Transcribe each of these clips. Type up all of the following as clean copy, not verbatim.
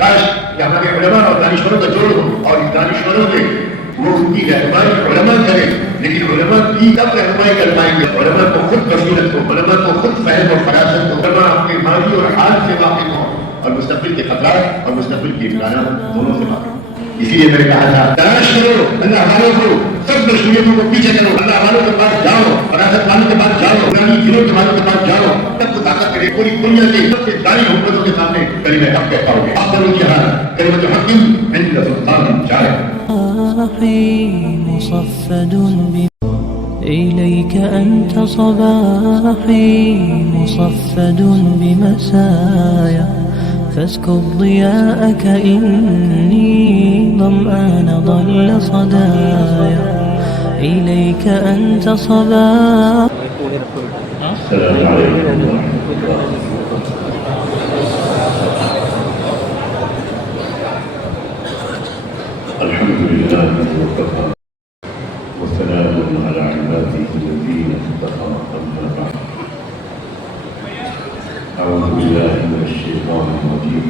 کاش کہ ہمارے علماء اور دانشوروں کا جوڑ ہو اور دانشوروں کے وہ ان کی رہنمائی علماء کرے، لیکن علماء کی کب رہنمائی کر پائیں گے؟ علماء کو خود بصیرت ہو، علماء کو خود فہم اور فراست ہو، علماء اپنے ماضی اور حال سے واقف ہوں اور مستقبل کے خطرات اور مستقبل کے امکانات دونوں سے واقف ہوں۔ اسی لیے میں نے کہا تھا تلاش کرو اللہ والوں کو، سب مشغولیتوں کو پیچھے کرو، اللہ والوں کے پاس جاؤ، فراست والوں کے پاس جاؤ، پرانی دلوں کے والوں کے پاس جاؤ، تب کو طاقت کرے پوری دنیا کے سب سے دانی حکومتوں کے سامنے کلمہ حق کہہ پاؤ گے۔ افضل الجہاد کلمۃ حق عند سلطان جائر۔ مصفد إليك أنت صباحي مصفد بمسايا فاسكب ضياءك إني ظمآن ضل صدايا إليك أنت صباحي. السلام عليكم ورحمة الله. الحمد لله وكفى وسلام على عباده الذين اصطفى. أما بعد، أعوذ بالله من الشيطان الرجيم.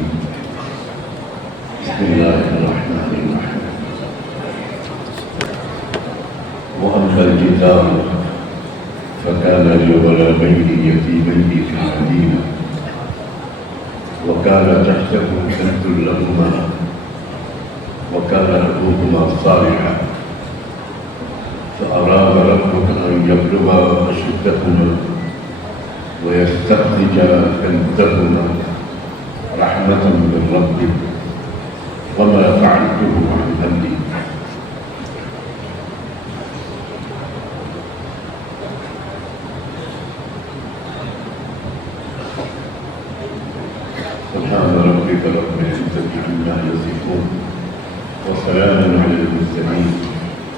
بسم الله الرحمن الرحيم. وأما الكتاب فكان لغلامين يتيمين في المدينة وكان تحته كنز لهما وكان أبوهما صالحا فأراد ربك أن يبلغا أشدهما ويستخرجا كنزهما رحمة من ربك وما فعلته عن أمري. سبحان ربك رب العزة عما يصفون وسلام على المرسلين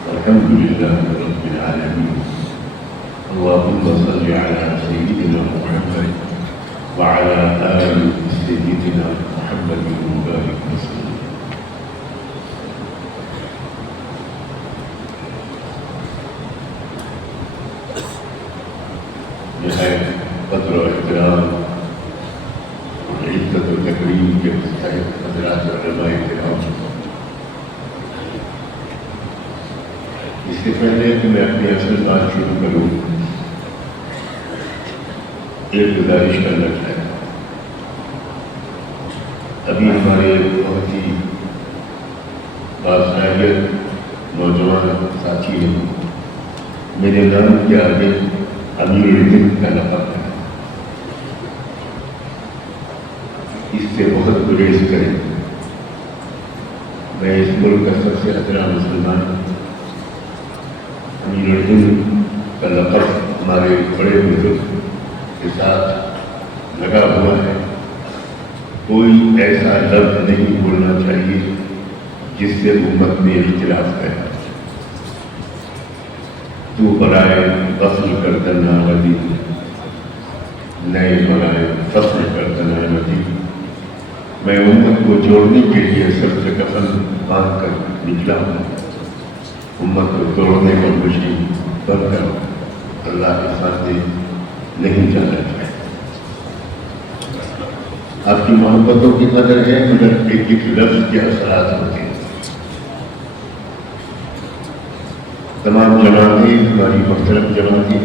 والحمد لله رب العالمين. اللهم صل على سيدنا محمد وعلى آل سيدنا محمد وبارك وسلم. نہایت قدر و احترام اور عزت و تکریم کے مستحق حضرات علماء کرام، اس سے پہلے کہ میں اپنی اصل بات شروع کروں، ایک گزارش کرنا چاہتا ہوں۔ ابھی ہمارے بہت ہی باصلاحیت نوجوان ساتھی ہیں، میرے نام کے آگے امیر الہند کا لقب ہے، اس سے بہت گریز کریں۔ میں اس ملک کا سب سے ادنا مسلمان ہوں۔ امیر الہند کا لقب ہمارے بڑے بزرگ کے ساتھ لگا ہوا ہے۔ کوئی ایسا لفظ نہیں بولنا چاہیے جس سے امت میں اختلاف ہے۔ تو برائے فصل کردن آمدی، نئے برائے فصل کردن آمدی۔ میں امت کو جوڑنے کے لیے سب سے کفن باندھ کر نکلا ہوں۔ امت کو توڑنے کا مجھے بن کر اللہ کے سامنے نہیں جانا چاہیے۔ آپ کی محبتوں کی قدر ہے مگر ایک ایک لفظ کے اثرات ہوتے ہیں۔ تمام جماعتیں ہماری محترم جماعتیں،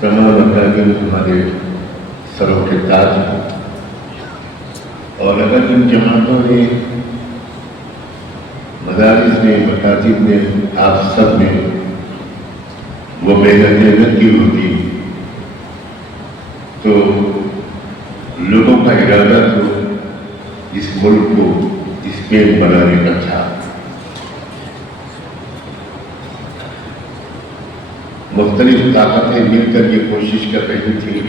تمام اکابر ہمارے سروں کے تاج ہیں، اور اگر ان جماعتوں نے، مدارس میں، مکاتب میں، آپ سب نے وہ محنتیں نہ کی ہوتی تو لوگوں کا ارادہ تو اس ملک کو اسپین بنانے کا تھا۔ مختلف طاقتیں مل کر یہ کوشش کر رہی تھی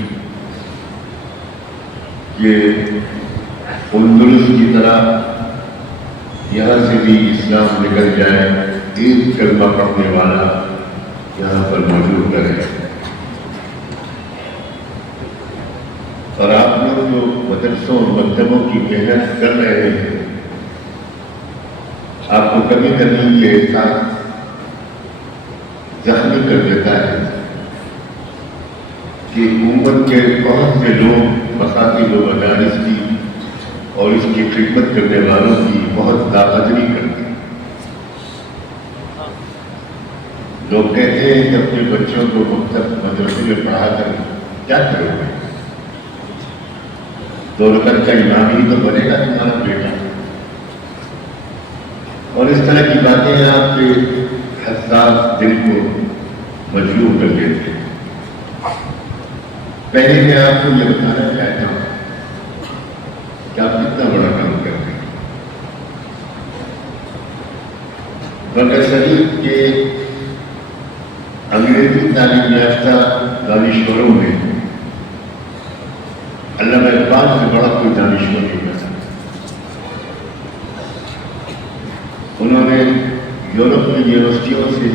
کہ اندلس کی طرح یہاں سے بھی اسلام نکل جائے، ایک کلمہ پڑھنے والا یہاں پر موجود رہے۔ اور آپ لوگ جو مدرسوں اور مکتبوں کی محنت کر رہے ہیں، آپ کو کبھی کبھی یہ احساس زخمی کر دیتا ہے کہ امت کے بہت سے لوگ مقاصد و مدارس کی اور اس کی خدمت کرنے والوں کی بہت ناقدری کرتے ہیں۔ لوگ کہتے ہیں کہ اپنے بچوں کو مدرسے میں پڑھا کر کیا کرو گے؟ 2 رکعت کا امام ہی تو بنے گا تمہارا بیٹا۔ اور اس طرح کی باتیں آپ کے حساس دل کو مجروح کر دیتے ہیں۔ پہلے میں آپ کو یہ بتانا چاہتا ہوں کہ آپ کتنا بڑا کام کرتے ہیں۔ بغیر شریف کے انگریزی تعلیم یافتہ دانشوروں میں علامہ اقبال سے بڑا کوئی دانشور نہیں بنا۔ انہوں نے یورپ کی یونیورسٹیوں سے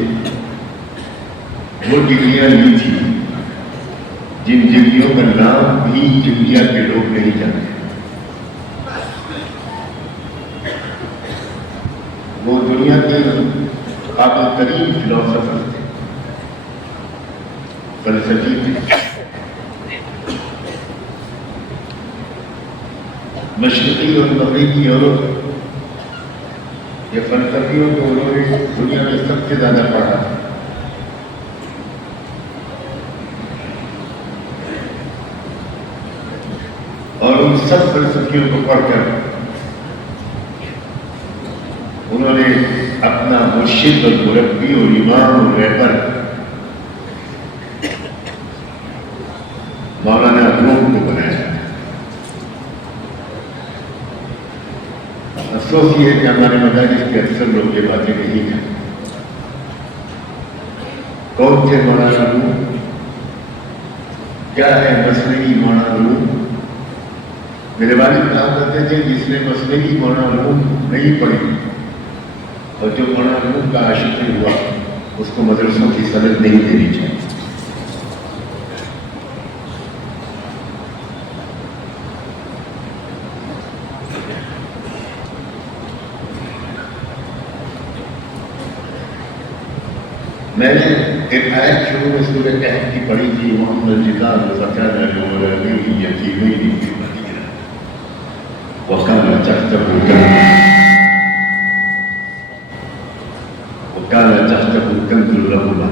وہ ڈگریاں لی تھی جن ڈگریوں کا نام بھی انڈیا کے لوگ نہیں جانتے۔ وہ دنیا کے قابل ترین فلاسفر تھے، فلسفی تھے۔ مشرقی اور مغربی یورپ یہ فلسفیوں کو انہوں نے دنیا میں سب سے زیادہ پڑھا۔ اور ان سب فلسفیوں کو پڑھ کر انہوں نے اپنا مرشد اور مربی اور امام اور رہبر مولانا روم کو بنایا۔ افسوس یہ ہے کہ ہمارے مدارس کے اکثر لوگ یہ باتیں نہیں ہیں۔ کون تھے مولانا روم؟ کیا ہے مصنوعی مولانا روم؟ میرے والد کہا کرتے تھے جس نے مصنوعی مولانا روم نہیں پڑھی اور جو مولانا روم کا عاشق نہیں ہوا اس کو مدرسوں کی سند نہیں دینی چاہیے۔ میں نے ایک آیت شروع میں سورہ کہف کی پڑھی تھی، محمد الجبال فكان لغلامين يتيمين في المدينة وكان تحته كنز لهما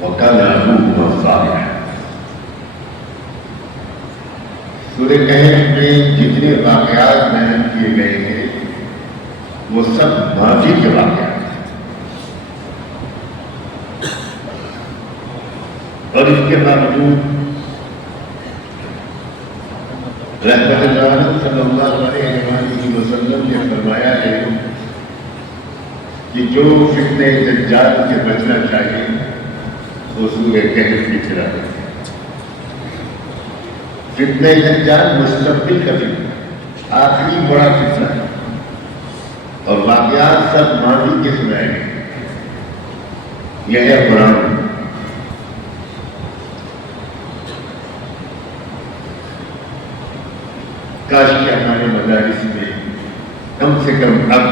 وكان أبوهما صالحا۔ سورہ کہف میں جتنے واقعات بیان کیے گئے ہیں وہ سب ماضی کے واقعات ہیں، اور اس کے باوجود رحمت اللہ صلی اللہ علیہ وسلم نے فرمایا ہے کہ جو فتنہ دجال سے بچنا چاہیے وہ سورہ کہف کی قرأت کرے۔ فتنہ دجال مستقبل کا فتنہ، آخری بڑا فتنہ ہے، اور واقعات سب ماضی کے سنائے گئے۔ یہ ہے قرآن۔ کاش کہ ہمارے مدارس میں کم سے کم اب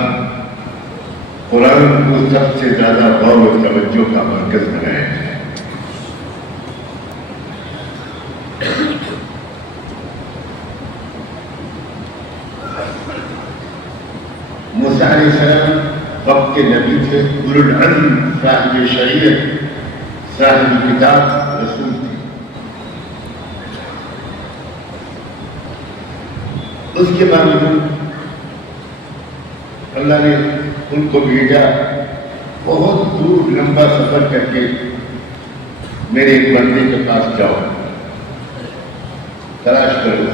قرآن کو سب سے زیادہ غور و توجہ کا مرکز بنایا جائے۔ موسیٰ علیہ السلام وقت کے نبی تھے، اولو العزم، صاحب شریعت، صاحب کتاب، رسول تھے۔ اس کے باوجود اللہ نے ان کو بھیجا بہت دور لمبا سفر کر کے، میرے ایک بندے کے پاس جاؤ، تلاش کرو۔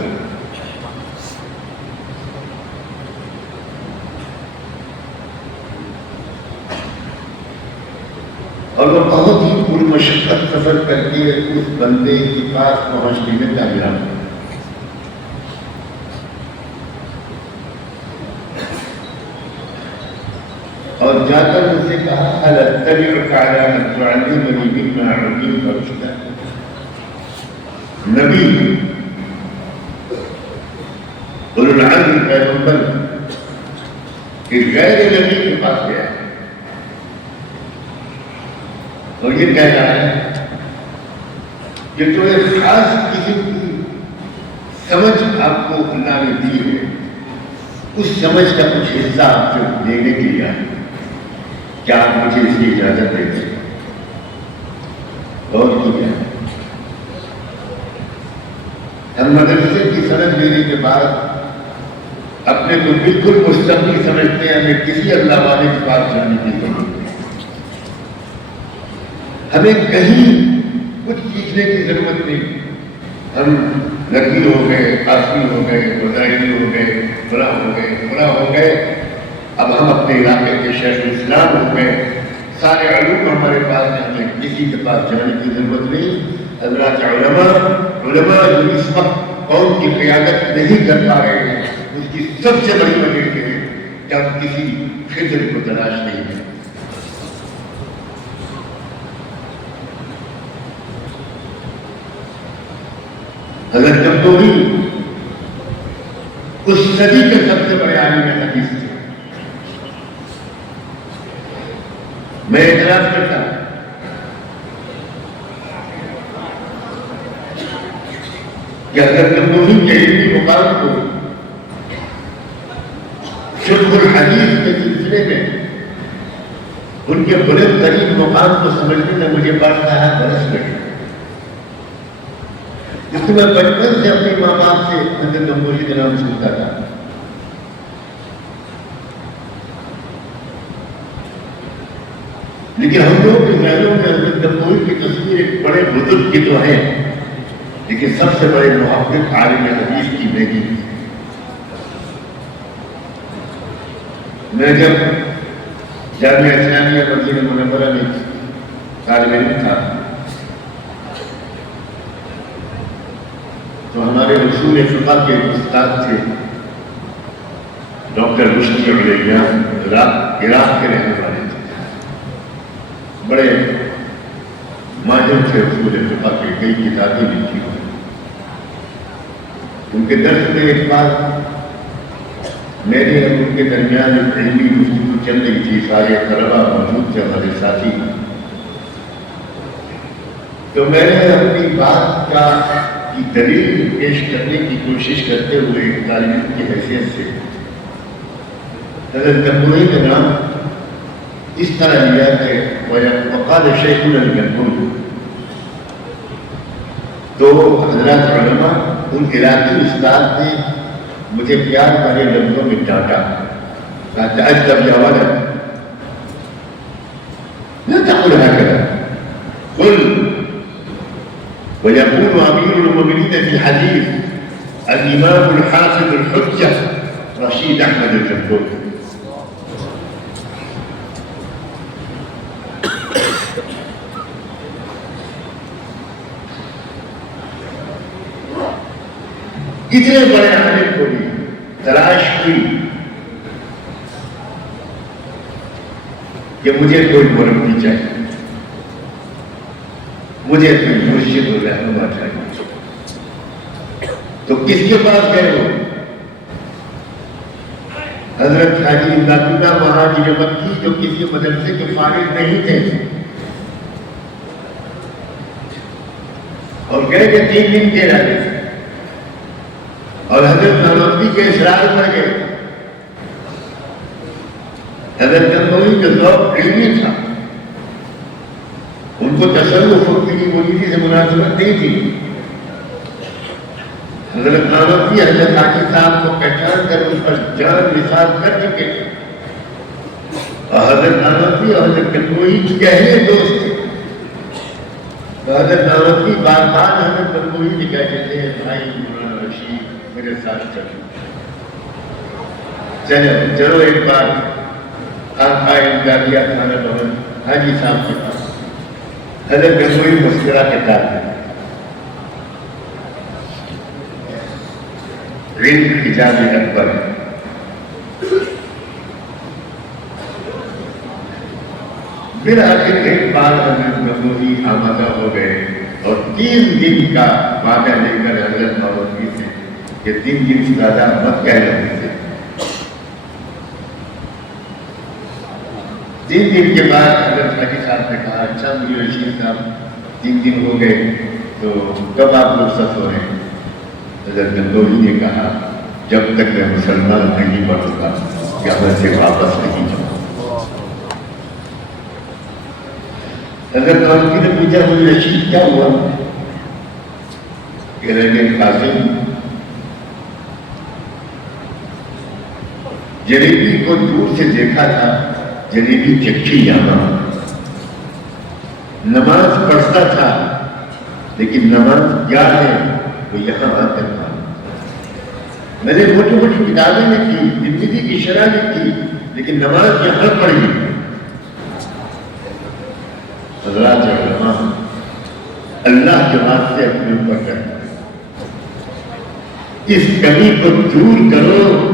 اور وہ بہت ہی پرمشقت سفر کر کے اس بندے کے پاس پہنچنے میں کامیاب ہوئے۔ اور جا کر اس سے کہا هل اتبعك على ان تعلمني مما علمت رشدا۔ نبی اولو العزم پیغمبر کہ غیر نبی کے پاس گیا اور یہ کہہ رہا ہے کہ تو ایک خاص قسم کی سمجھ آپ کو اللہ نے دی ہے، اس سمجھ کا کچھ حصہ آپ سے لینے کے لیے آئے، کیا آپ مجھے اس کی اجازت دیتے ہیں؟ اور کیا ہم مدرسے کی سند لینے کے بعد اپنے کو بالکل مستقل سمجھتے ہیں، ہمیں کسی اللہ والے کے پاس جانے کی ضرورت نہیں، ہمیں کہیں کچھ سیکھنے کی ضرورت نہیں۔ ہم لڑکی ہو گئے، قاسمی ہو گئے، مظاہری ہو گئے، برا ہو گئے، اب ہم اپنے علاقے کے شیخ الاسلام ہو گئے، سارے علوم ہمارے پاس ہیں، ہمیں کسی کے پاس جانے کی ضرورت نہیں۔ حضرات علماء جو اس وقت قوم کی قیادت نہیں کر پا رہے ہیں، اس کی سب سے بڑی وجہ یہ ہے کہ ہم کسی خضر کو تلاش نہیں کرتے۔ حضرت جمدوری اس صدی کے سب سے بڑے عالم حدیث تھے۔ میں اعتراف کرتا ہوں کہ حضرت جمدوری کے علمی مقام کو فقہ الحدیث کے سلسلے میں ان کے بلند ترین مقام کو سمجھنے میں مجھے 12 برس لگے، اس میں بچپن سے اپنے ماں باپ سے حضرت جمدوری کا نام سنتا تھا۔ لیکن ہم لوگ کے ذہنوں میں حضرت جمدوری کی تصویر ایک بڑے بزرگ کی تو ہے، لیکن سب سے بڑے محقق عالم حدیث کی نہیں۔ میں جب جامعہ اسلامیہ مدینہ منورہ میں طالب علم تھا تو ہمارے اصول فقہ کے استاد تھے ڈاکٹر رشدی علیان، عراق کے رہنے والے تھے، بڑے ماہر تھے اصول فقہ کے، کئی کتابیں لکھی ہوئی۔ ان کے درس میں ایک بار میرے اور ان کے درمیان ایک علمی گفتگو چل رہی تھی، سارے طلباء موجود تھے، ہمارے ساتھی، تو میں نے اپنی بات کی دلیل پیش کرنے کی کوشش کرتے ہوئے ایک طالب علم کی حیثیت سے حضرت جمدوری کا نام اس طرح لیا کہ وقال شیخنا الجمدوری، تو حضرات علماء ان علاقی استاد نے مجھے پیار بھرے لفظوں میں ڈانٹا، کہا تعجب یا ولد لا تقل هكذا، قل ويكون امير المؤمنين في حديث الامام الحافظ الحجه رشید احمد الجمدوری۔ اتنے بڑے عالم کو بھی تلاش ہوئی کہ مجھے کوئی مربی چاہیے، مجھے کوئی مرشد و رہنما چاہیے، تو کس کے پاس گئے ہو؟ حضرت حاجی امداد اللہ مہاجر مکی، جو کسی مدرسے کے فارغ نہیں تھے، اور گئے کہ 3 دن کے رہے تھے، اور حضرت نانوتوی کے اسرار پر گئے۔ حضرت جمدوری کا ذوق علمی تھا، ان کو تصوف اور پیر مریدی سے مناسبت نہیں تھی۔ حضرت نانوتوی حضرت حاجی صاحب کو پہچان کر ان پر جان نثار کر چکے تھے، اور حضرت نانوتوی اور حضرت جمدوری گہرے دوست تھے، تو حضرت نانوتوی بار بار حضرت جمدوری سے کہتے تھے بھائی مولانا رشید میرے ساتھ چلو ایک بار خانقاہ امدادیہ تھانہ بھون حاجی صاحب کے پاس۔ حضرت جمدوری مسکرا کے کہا علم حجاب اکبر ہے، بالآخر ایک بار حضرت جمدوری آمادہ ہو گئے اور 3 دن کا وعدہ لے کر حضرت نانوتوی سے کہ 3 دن سے زیادہ مت کہہ رہے تھے۔ 3 دن کے بعد حضرت حاجی صاحب نے کہا اچھا مجھے رشید صاحب 3 دن ہو گئے تو کب آپ رخصت ہو رہے ہیں؟ حضرت گنگوہی نے کہا جب تک میں مسلمان نہیں بنوں گا یہاں سے واپس نہیں جاؤں. حضرت گنگوہی نے پوچھا مجھے رشید کیا ہوا؟ کہہ رہے ہیں قاسم جلیبی کو دور سے دیکھا تھا، جلیبی چکی یہاں، نماز پڑھتا تھا لیکن نماز کیا ہے وہ یہاں آ کر تھا. میں نے موٹی موٹی کتابیں لکھی، زندگی کی شرح لکھی، لیکن نماز یہاں پڑھی. حضرات علماء اللہ کے واسطے اپنے اوپر کرتا ہے، اس کمی کو دور کرو.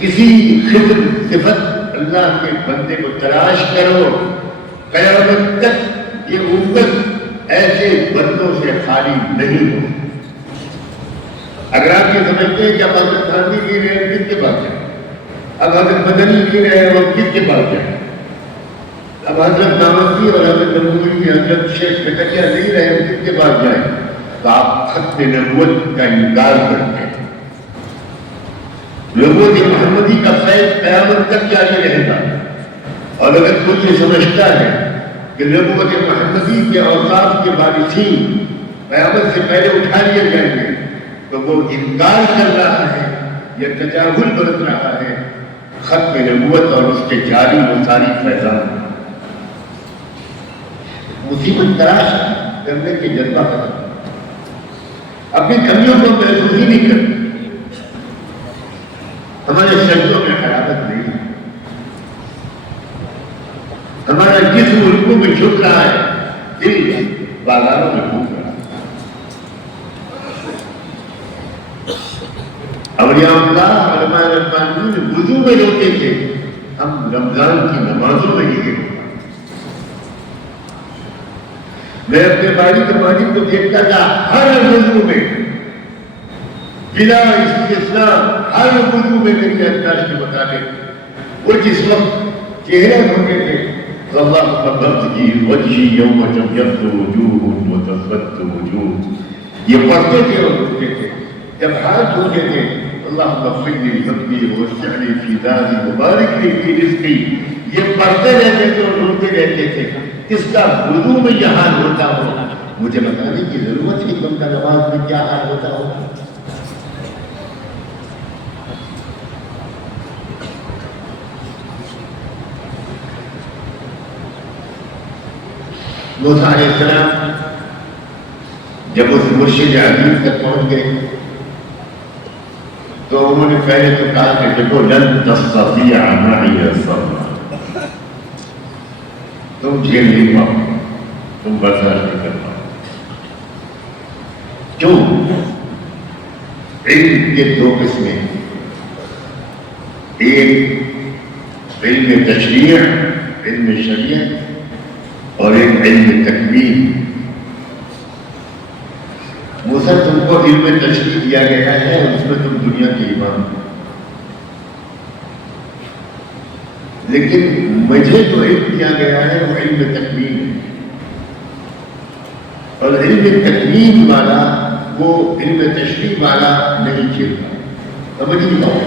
کسی خضر صفت اللہ کے بندے کو تلاش کرو. قیامت تک یہ امت ایسے بندوں سے خالی نہیں ہو. اگر آپ یہ سمجھتے ہیں کہ اب حضرت خانوی نہیں رہے کس کے پاس جائیں، اب حضرت مدنی نہیں رہے وہ کس کے پاس جائیں، اب حضرت نامتی اور حضرت گنگوہی حضرت شیخ کٹکیا نہیں رہے وہ کس کے پاس جائیں، تو آپ ختم نبوت کا انکار کرتے ہیں. نبوت محمدی کا فیض قیامت تک جاری رہے گا. اور اگر کوئی یہ سمجھتا ہے کہ نبوت محمدی کے اوصاف کے وارثین قیامت سے پہلے اٹھا لیے جائیں گے تو وہ انکار کر رہا ہے یا تجاہل برت رہا ہے ختم نبوت اور اس کے جاری و ساری فیضان. مصیبت تلاش کرنے کے جذبہ ختم، اپنی کمیوں کو محسوس ہی نہیں کرتے. ہمارے سجدوں میں حرارت نہیں ہے، ہمارا جسم رکوع میں جھک رہا ہے، دل بازاروں میں گھوم رہا ہے. اولیاء اللہ علماء ربانیون وضو میں روتے تھے، ہم رمضان کی نمازوں میں ہی گئے. میں اپنے والد والد کو دیکھتا تھا ہر وضو میں بلا استثناء ہر وضو میں میری احتیاط کے مطابق وہ جس وقت چہرے دھوتے تھے اللہ فبرتگی وجہی یوم تبیض وجوہ وتسود وجوہ، یہ پڑھتے تھے اور دھوتے تھے. جب ہاتھ دھوتے تھے اللہ اغفر لی ذنبی ووسع لی فی داری وبارک لی فی رزقی، یہ پڑھتے رہتے تھے اور دھوتے رہتے تھے. اس کا وضو میں یہ حال ہوتا ہو، مجھے بتانے کی ضرورت ہے کہ ان کا نماز میں کیا حال ہوتا ہو. موسیٰ علیہ السلام جب اس مرشد عظیم تک پہنچ گئے تو انہوں نے پہلے تو کہا کہ دیکھو لن تستطیع معی صبرا، تم جھیل نہیں پاؤ، تم برداشت نہیں کر پاؤ. کیوں؟ علم کے دو قسمیں، ایک علم تشریع علم شریعت اور ایک علم تکوین. موسیٰ تم کو علم تشریع دیا گیا ہے اور اس میں تم دنیا کے امام، لیکن مجھے جو علم دیا گیا ہے وہ علم تکوین ہے. اور علم تکوین والا وہ علم تشریع والا نہیں کھیلتا. سمجھ نہیں پاؤ.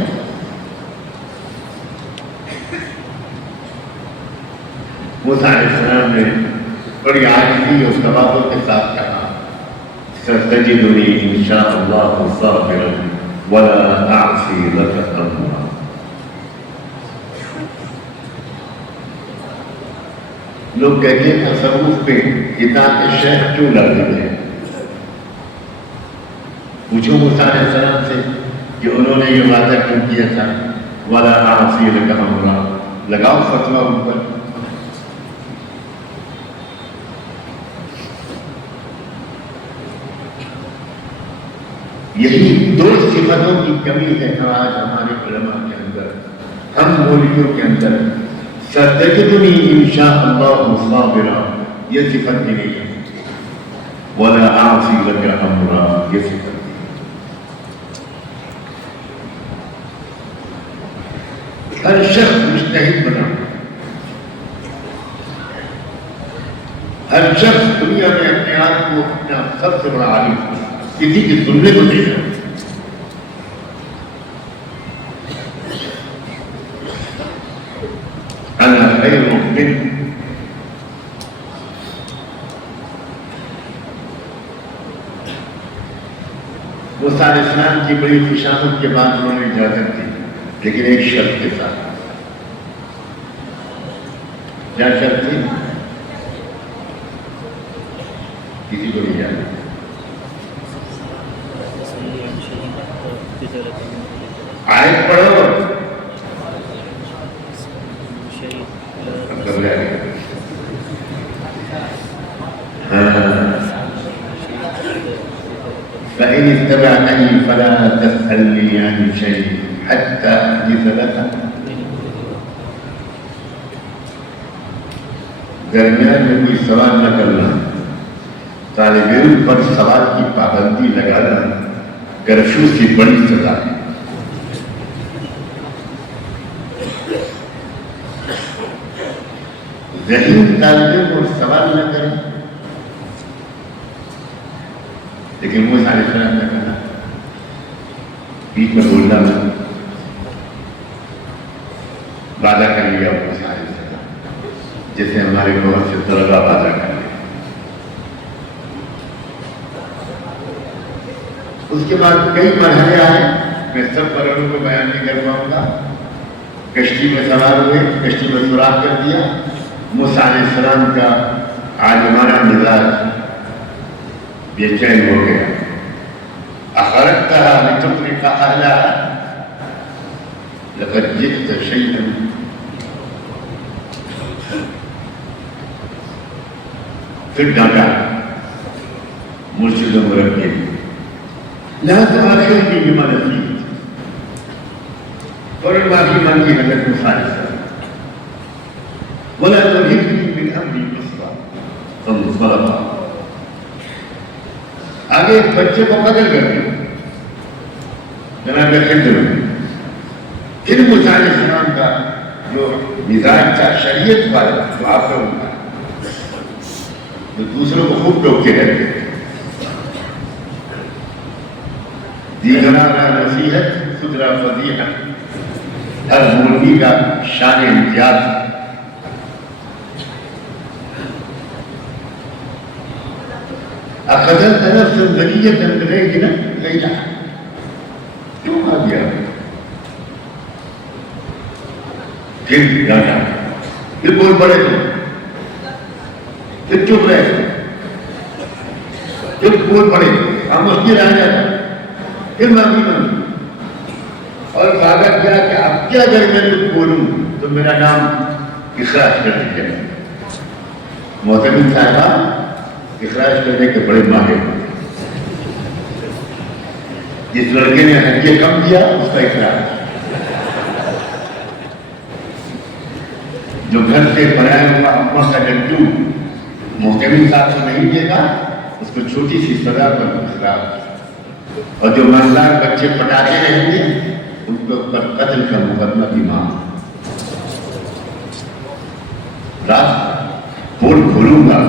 موسیٰ علیہ السلام نے بڑی عاجزی اور تواضع کے ساتھ کہا ستجدنی ان شاء اللہ صابرا ولا اعصی لک امرا. لوگ کہتے ہیں تصوف پہ اطاعت شیخ کیوں لازم ہے؟ پوچھو موسیٰ علیہ السلام سے کہ انہوں نے یہ وعدہ کیوں کیا تھا ولا اعصی لک امرا. لگاؤ فتویٰ ان پر. یہی دو صفتوں کی کمی ہے آج ہمارے علماء کے اندر، ہم مولویوں کے اندر. ستجدنی ان شاء اللہ صابرا یہ صفت بھی نہیں ہے، ولا اعصی لک امرا یہ صفت بھی نہیں. ہر شخص مجتہد بنا، ہر شخص دنیا میں اپنے آپ کو اپنا سب سے بڑا عالم کسی کی سننے کو دیکھا. انا خیر منہ. موسیٰ علیہ السلام کی بڑی خوشامد کے بعد انہوں نے اجازت دی، لیکن ایک شرط کے ساتھ. کیا شرط تھی؟ کسی کو نہیں جانا. آیت پڑھو. فإن اتبعتني فلا تسألني عن شيء حتى أحدث لك. درمیان میں کوئی سوال نہ کرنا. طالب علم پر سوال کی پابندی لگانا کرفیو کی بڑی سزا ہے. ذہین طالب علم اور سوال نہ کریں. لیکن موسیٰ علیہ السلام نے کہا بیچ میں بولنا نہ. وعدہ کر لیا موسیٰ علیہ السلام جیسے ہمارے بہت سے طلبا وعدہ کر لیا. اس کے بعد کئی مرحلے آئے. میں سب مرحلوں کو بیان نہیں کر پاؤں گا. کشتی میں سوار ہوئے، کشتی میں سوراخ کر دیا. موسیٰ علیہ السلام کا عالمانہ مزاج بے چین ہو گیا. اخرجتها لتغرق اهلها لقد جئت شيئا. پھر ڈانٹا مرشد و مربی لا تؤاخذني بما نسيت. فوراً معافی مانگی حضرت موسیٰ علیہ السلام. ولا ترهقني من امري عسرا. فانطلقا. آگے ایک بچے کو قتل کر دیا جناب خضر. پھر موسیٰ علیہ السلام کا جو مزاج تھا شریعت والا جو آپ کا ہوتا جو دوسروں کو خوب ٹوکتے رہتے دیگرہ را نصیحت خضرہ فضیحت. ہر مولوی کا شان امتیاز. اخذت نفس ذریعہ بغیر لیلہ. کیوں آ گیا؟ پھر ڈانٹا. پھر بول پڑے تو پھر چپ رہے. پھر بول پڑے خاموش نہیں رہ جاتا. پھر معافی مانگی اور وعدہ کیا کہ اب کیا اگر میں کچھ بولوں تو میرا نام اخراج کر دیا جائے. محترم صاحبہ اخراج کرنے کے بڑے ماہر. جس لڑکے نے ہڈیاں کم کیا اس کا اخراج. جو گھر سے بنایا ہوا اپنا کا ڈنڈو محترم صاحب کو نہیں دے گا اس کو چھوٹی سی سزا پر اخراج. اور جو مالدار بچے پٹاتے رہیں گے ان کے اوپر قتل کا مقدمہ بھی معاف. رات پول کھولوں گا.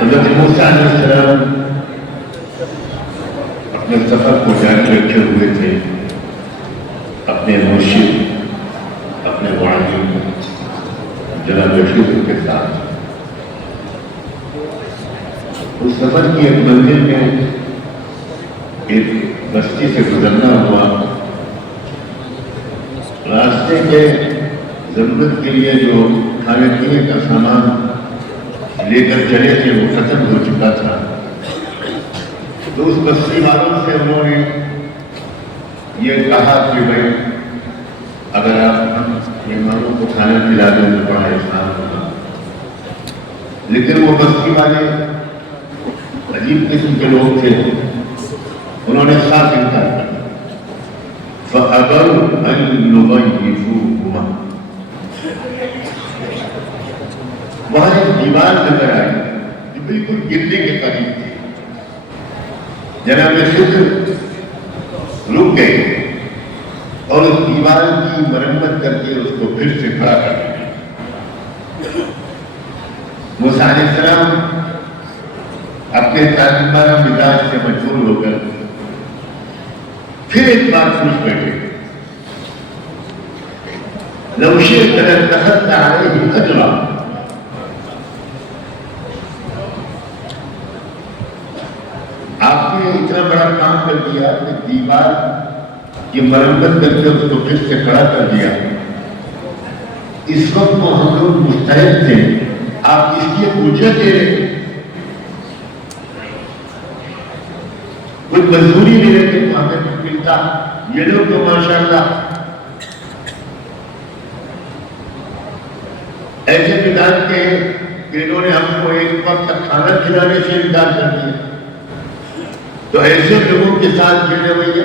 حضرت موسیٰ علیہ السلام اپنے سفر کو جاری رکھے ہوئے تھے. اپنے مرشد اپنے معلم جناب خضر کے ساتھ. اس سفر کی ایک منزل میں ایک بستی سے گزرنا ہوا. راستے کے ضرورت کے لیے جو کھانے پینے کا سامان لے کر چلے تھے وہ ختم ہو چکا تھا. تو اس بستی والوں سے انہوں نے یہ کہا کہ بھائی اگر آپ مہمانوں کو کھانا کھلا دیں تو بڑا احسان ہوگا. لیکن وہ بستی والے عجیب قسم کے لوگ تھے. انہوں نے صاف انکار کیا. فَأَبَوْا أَن يُضَيِّفُوهُمَا. وہاں ایک دیوار نظر آئی جو بالکل گرنے کے قریب تھی. جناب خضر رک گئے اور اس دیوار کی مرمت کر کے اس کو پھر سے کھڑا کر دیا۔ موسیٰ علیہ السلام اپنے تعلیمانہ مزاج سے مجبور ہو کر پھر ایک بات پوچھ بیٹھے، لو شئت لاتخذت علیہ اجرا، آپ نے اتنا بڑا کام کر دیا کہ دیوار کی مرمت کر کے اس کو پھر سے کھڑا کر دیا، اس وقت تو ہم لوگ مستحق تھے، آپ اس کی اجرت دے رہے، کچھ مزدوری لے رہے تھے تو ہمیں کچھ ملتا، یہ لوگ تو ماشاءاللہ ایسے مزاج کے کہ انہوں نے ہم کو ایک وقت تک کھانا کھلانے سے انکار کر دیا، تو ایسے لوگوں کے ساتھ یہ رویہ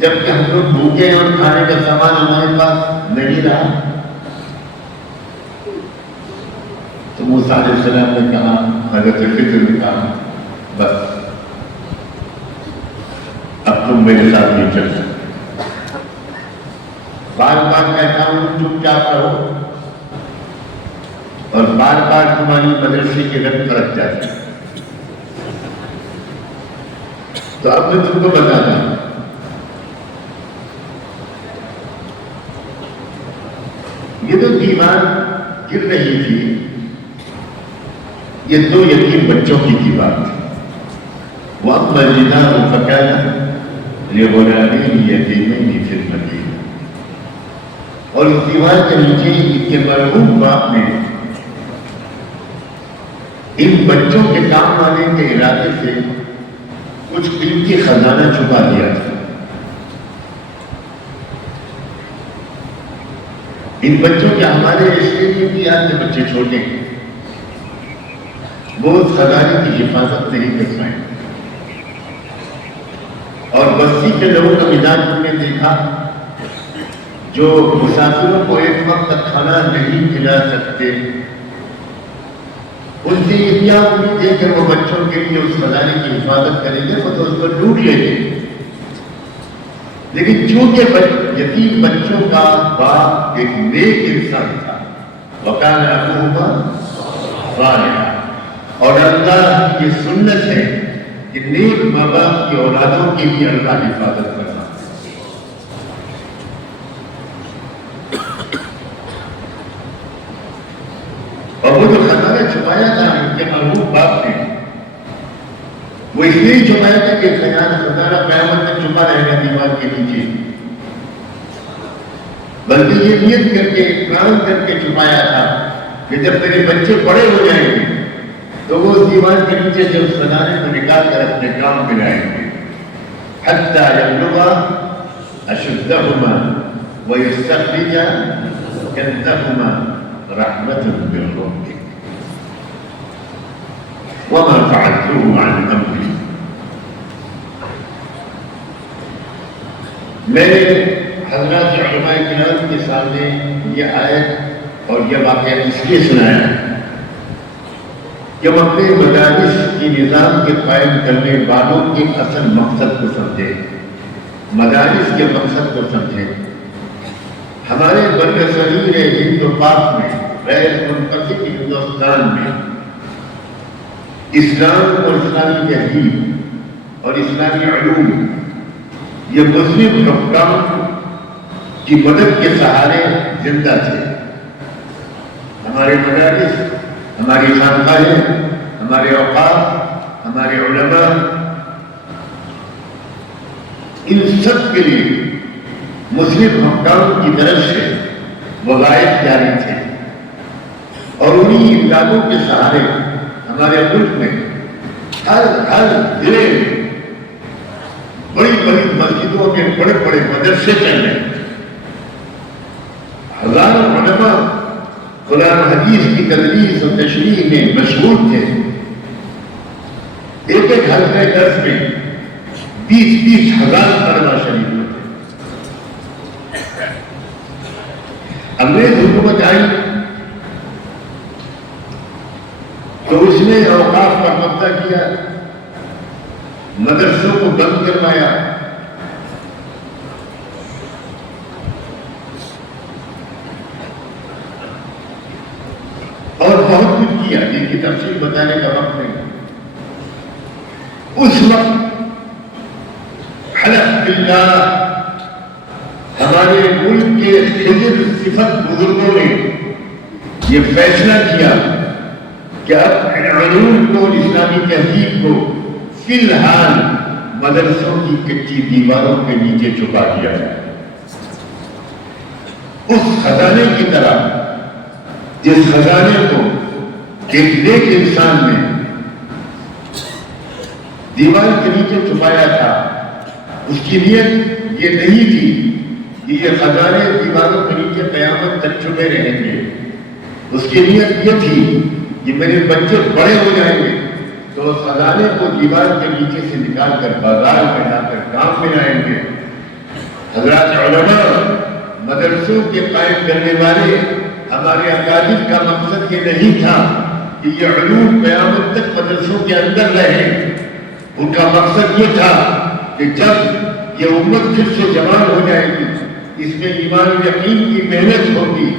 جبکہ ہم لوگ بھوکے ہیں اور کھانے کا سامان ہمارے پاس نہیں رہا۔ تو موسیٰ علیہ السلام نے کہا، حضرت خضر نے کہا، بس اب تم میرے ساتھ نہیں چل سکتے، بار بار کہتا ہوں چپ چاپ رہو اور بار بار تمہاری مدرسے کے رنگ کھڑک جاتے ہیں، تو اب میں تم کو بتاتا ہوں، یہ تو دیوار گر رہی تھی، یہ دو یتیم بچوں کی دیوار تھی، وَأَمَّا الْجِدَارُ فَكَانَ لِغُلَامَيْنِ يَتِيمَيْنِ فِي الْمَدِينَةِ، اور اس دیوار کے نیچے ان کے مرحوم باپ نے ان بچوں کے کام آنے کے ارادے سے کچھ قیمتی خزانہ چھپا دیا تھا۔ ان بچوں کے ہمارے اس لیے بھی آج کے بچے چھوٹے ہیں، وہ اس خزانے کی حفاظت نہیں کر پائے، اور بستی کے لوگوں کا مزاج ہم نے دیکھا، جو مسافروں کو ایک وقت تک کھانا نہیں کھلا سکتے، ان سے یہ کیا امید ہے کہ وہ بچوں کے لیے اس خزانے کی حفاظت کریں گے، وہ تو اس کو لوٹ لیں گے، لیکن چونکہ یتیم بچوں کا باپ ایک نیک انسان تھا، وَكَانَ أَبُوهُمَا صَالِحًا، اور اللہ کی سنت ہے کہ نیک ماں باپ کی اولادوں کی بھی اللہ حفاظت کرنا، اور وہ جو خزانہ چھپایا تھا ان کے مرحوم باپ نے، وہ اس لیے چھپایا تھا کہ خزانہ قیامت میں چھپا رہے گا دیوار کے نیچے، بلکہ یہ نیت کر کے اقرار کر کے چھپایا تھا کہ جب میرے بچے بڑے ہو جائیں گے تو وہ اس دیوار کے نیچے سے اس خزانے کو نکال کر اپنے کام پہ لائیں گے، حتی یبلغا اشدہما ویستخرجا کنزہما رحمة من ربك وما فعلته عن امري۔ میں نے حضرات علماء کرام کے سامنے یہ آیت اور یہ واقعہ اس لیے سنایا کہ ہم اپنے مدارس کی نظام کے قائم کرنے والوں کے اصل مقصد کو سمجھے، مدارس کے مقصد کو سمجھے۔ ہمارے برصغیر ہند و پاک میں، غیر منتخب ہندوستان میں، اسلام اور اسلامی تہذیب اور اسلامی علوم یہ مسلم حکام کی مدد کے سہارے زندہ تھے۔ ہمارے مدارس، ہماری خانقاہیں، ہمارے اوقاف، ہمارے علماء، ان سب کے لیے مسلم حکام کی طرف سے وظائف جاری تھے، اور انہی امدادوں کے سہارے ہمارے ملک میں ہر ضلع میں بڑی بڑی مسجدوں میں بڑے بڑے مدرسے چل رہے ہیں، ہزاروں علماء قرآن حدیث کی تدریس و تشریح میں مشغول تھے، ایک ایک حلقہ درس میں 20-20 ہزار طلبہ شریف ہوتے۔ انگریز حکومت آئی تو اس نے اوقاف کا قبضہ کیا، مدرسوں کو بند کروایا، بہت کچھ کیا جن کی تفصیل بتانے کا وقت نہیں. اس وقت حلف باللہ ہمارے ملک کے خضر صفت بزرگوں نے یہ فیصلہ کیا کہ اب علوم کو اسلامی تہذیب کو فی الحال مدرسوں کی کچی دیواروں کے نیچے چھپا دیا جائے. اس خزانے کی طرح جس خزانے کو ایک نیک انسان نے دیوار کے نیچے چھپایا تھا، اس کی نیت یہ نہیں تھی کہ یہ خزانے دیواروں کے نیچے قیامت تک چھپے رہیں گے. اس کی نیت یہ تھی کہ میرے بچے بڑے ہو جائیں گے تو اس خزانے کو دیوار کے نیچے سے نکال کر بازار میں لا کر کام میں لائیں گے. حضرات علماء، مدرسوں کے قائم کرنے والے، ہمارے اکابر کا مقصد یہ نہیں تھا کہ یہ علوم قیامت تک مدرسوں کے اندر رہیں. ان کا مقصد یہ تھا کہ جب یہ امت پھر سے جوان ہو جائے گی، اس میں ایمان و یقین کی محنت ہوگی،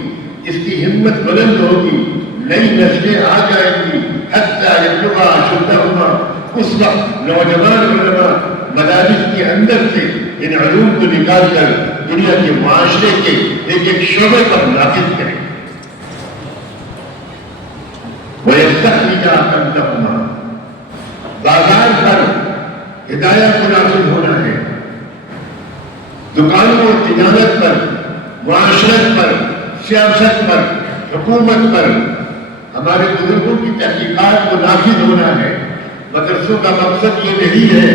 اس کی ہمت بلند ہوگی، نئی نسلیں آ جائیں گی، حتیٰ یبلغ اشدہما، اس وقت نوجوان علماء مدارس کے اندر سے ان علوم کو نکال کر دنیا کے معاشرے کے ایک ایک شعبے پر نافذ کریں. وَيَسْتَخْرِجَ كَنزَهُمَا، بازار پر ہدایت کو نافذ ہونا ہے، دکانوں اور تجارت پر، معاشرت پر، سیاست پر، حکومت پر ہمارے بزرگوں کی تحقیقات کو نافذ ہونا ہے. مدرسوں کا مقصد یہ نہیں ہے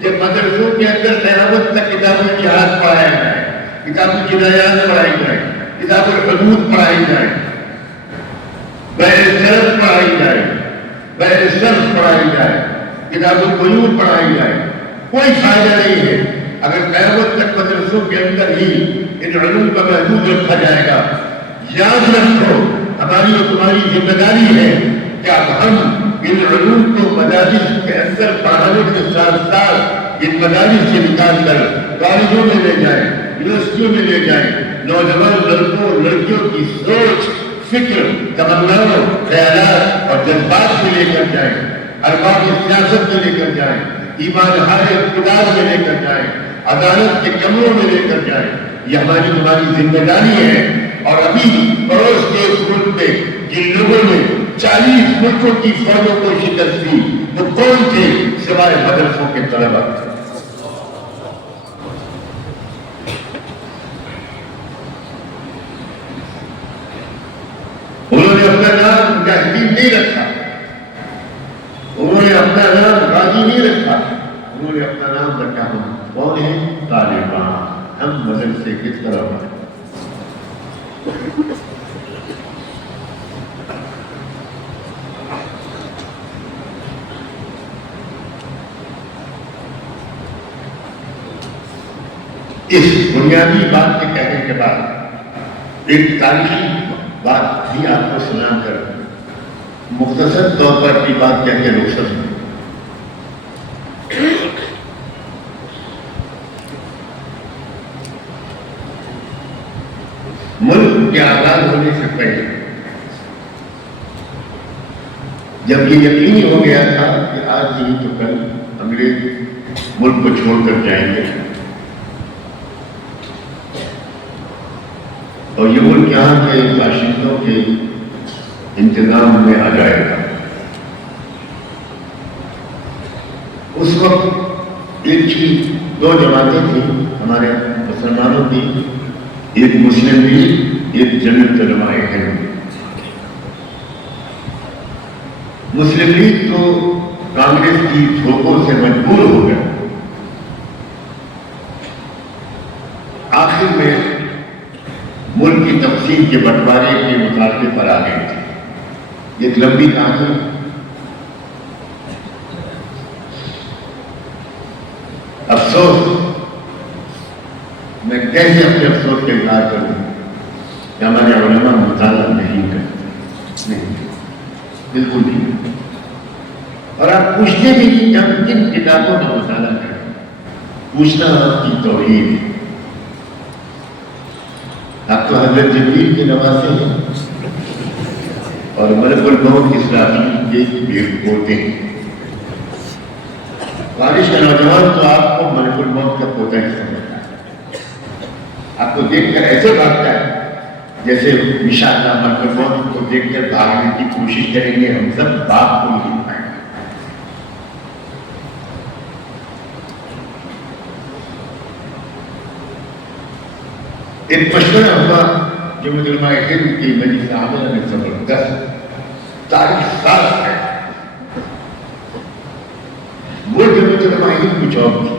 کہ مدرسوں کے اندر قیامت تک کتاب الجہاد پڑھایا جائے، کتاب الجنایات پڑھائی جائے، کتاب الحدود پڑھائی جائے، بحر صرف پڑھائی جائے، بحر صرف پڑھائی جائے، کتاب القیود پڑھائی جائے. کوئی فائدہ نہیں ہے اگر قیامت تک مدرسوں کے اندر ہی ان علوم کا محدود رکھا جائے گا. یاد رکھو، ہماری اور تمہاری ذمہ داری ہے کہ اب ہم ان علوم کو مدارس کے اندر پڑھانے کے ساتھ ساتھ ان مدارس سے نکال کر کالجوں میں لے جائیں، یونیورسٹیوں میں لے جائیں، نوجوان لڑکوں اور لڑکیوں کی سوچ، فکر، تمناؤں، خیالات اور جذبات میں لے کر جائیں، ارباب سیاست میں لے کر جائیں، ایمان ہائے اقتدار میں لے کر جائیں، عدالت کے کمروں میں لے کر جائیں. یہ ہماری تمہاری ذمہ داری ہے. اور ابھی پڑوس کے ملک میں جن لوگوں نے 40 ملکوں کی فوجوں کو شکست دی وہ کون تھے سوائے مدرسوں کے طلباء؟ انہوں نے اپنا نام مجاہدین نہیں رکھا، انہوں نے اپنا نام غازی نہیں رکھا، انہوں نے اپنا نام رکھا کون ہے؟ طالبان. ہم مدرسے کی طرف ہیں. اس بنیادی بات کے کہنے کے بعد ایک تاریخی بات بھی آپ کو سنا کر مختصر طور پر اپنی بات کہہ کے رخصت ہوں. ملک کے آزاد ہونے سے پہلے جب یہ یقینی ہو گیا تھا کہ آج نہیں تو کل انگریز ملک کو چھوڑ کر جائیں گے اور یہ ملک یہاں کے باشندوں کے انتظام میں آ جائے گا، اس وقت ایک ہی دو جماعتیں تھیں ہمارے مسلمانوں کی، ایک مسلم لیگ، ایک جمعیت علماء ہند. مسلم لیگ تو کانگریس کی دھوکوں سے مجبور ہو گیا، آخر میں ملک کی تقسیم کے بٹوارے کے مطالبے پر آ گئی تھی. یہ ایک لمبی کہانی. افسوس، میں کیسے اپنے افسوس کا اظہار کروں کہ ہمارے علماء مطالعہ نہیں کرتے، نہیں، بالکل نہیں. اور آپ پوچھتے بھی نہیں کہ ہم کن کتابوں کا مطالعہ کریں. پوچھنا آپ کی توہین ہے. آپ تو حضرت جبریل کے نواسے ہیں. اور ملک الموت اسرافیل کے پوتے ہیں۔ بارش کا نوجوان تو آپ کو ملک الموت کا پوتا ہی سمجھتا ہے، آپ کو دیکھ کر ایسے بھاگتا ہے جیسے انشاءاللہ ملک الموت کو دیکھ کر بھاگنے کی کوشش کریں گے ہم سب باپ کو نہیں پائیں گے۔ ایک مشورہ ہوا جو علماء ہند کی مجلس عاملہ میں زبردست تاریخ ساز ہے، وہ جب علماء ہند کو جواب دی۔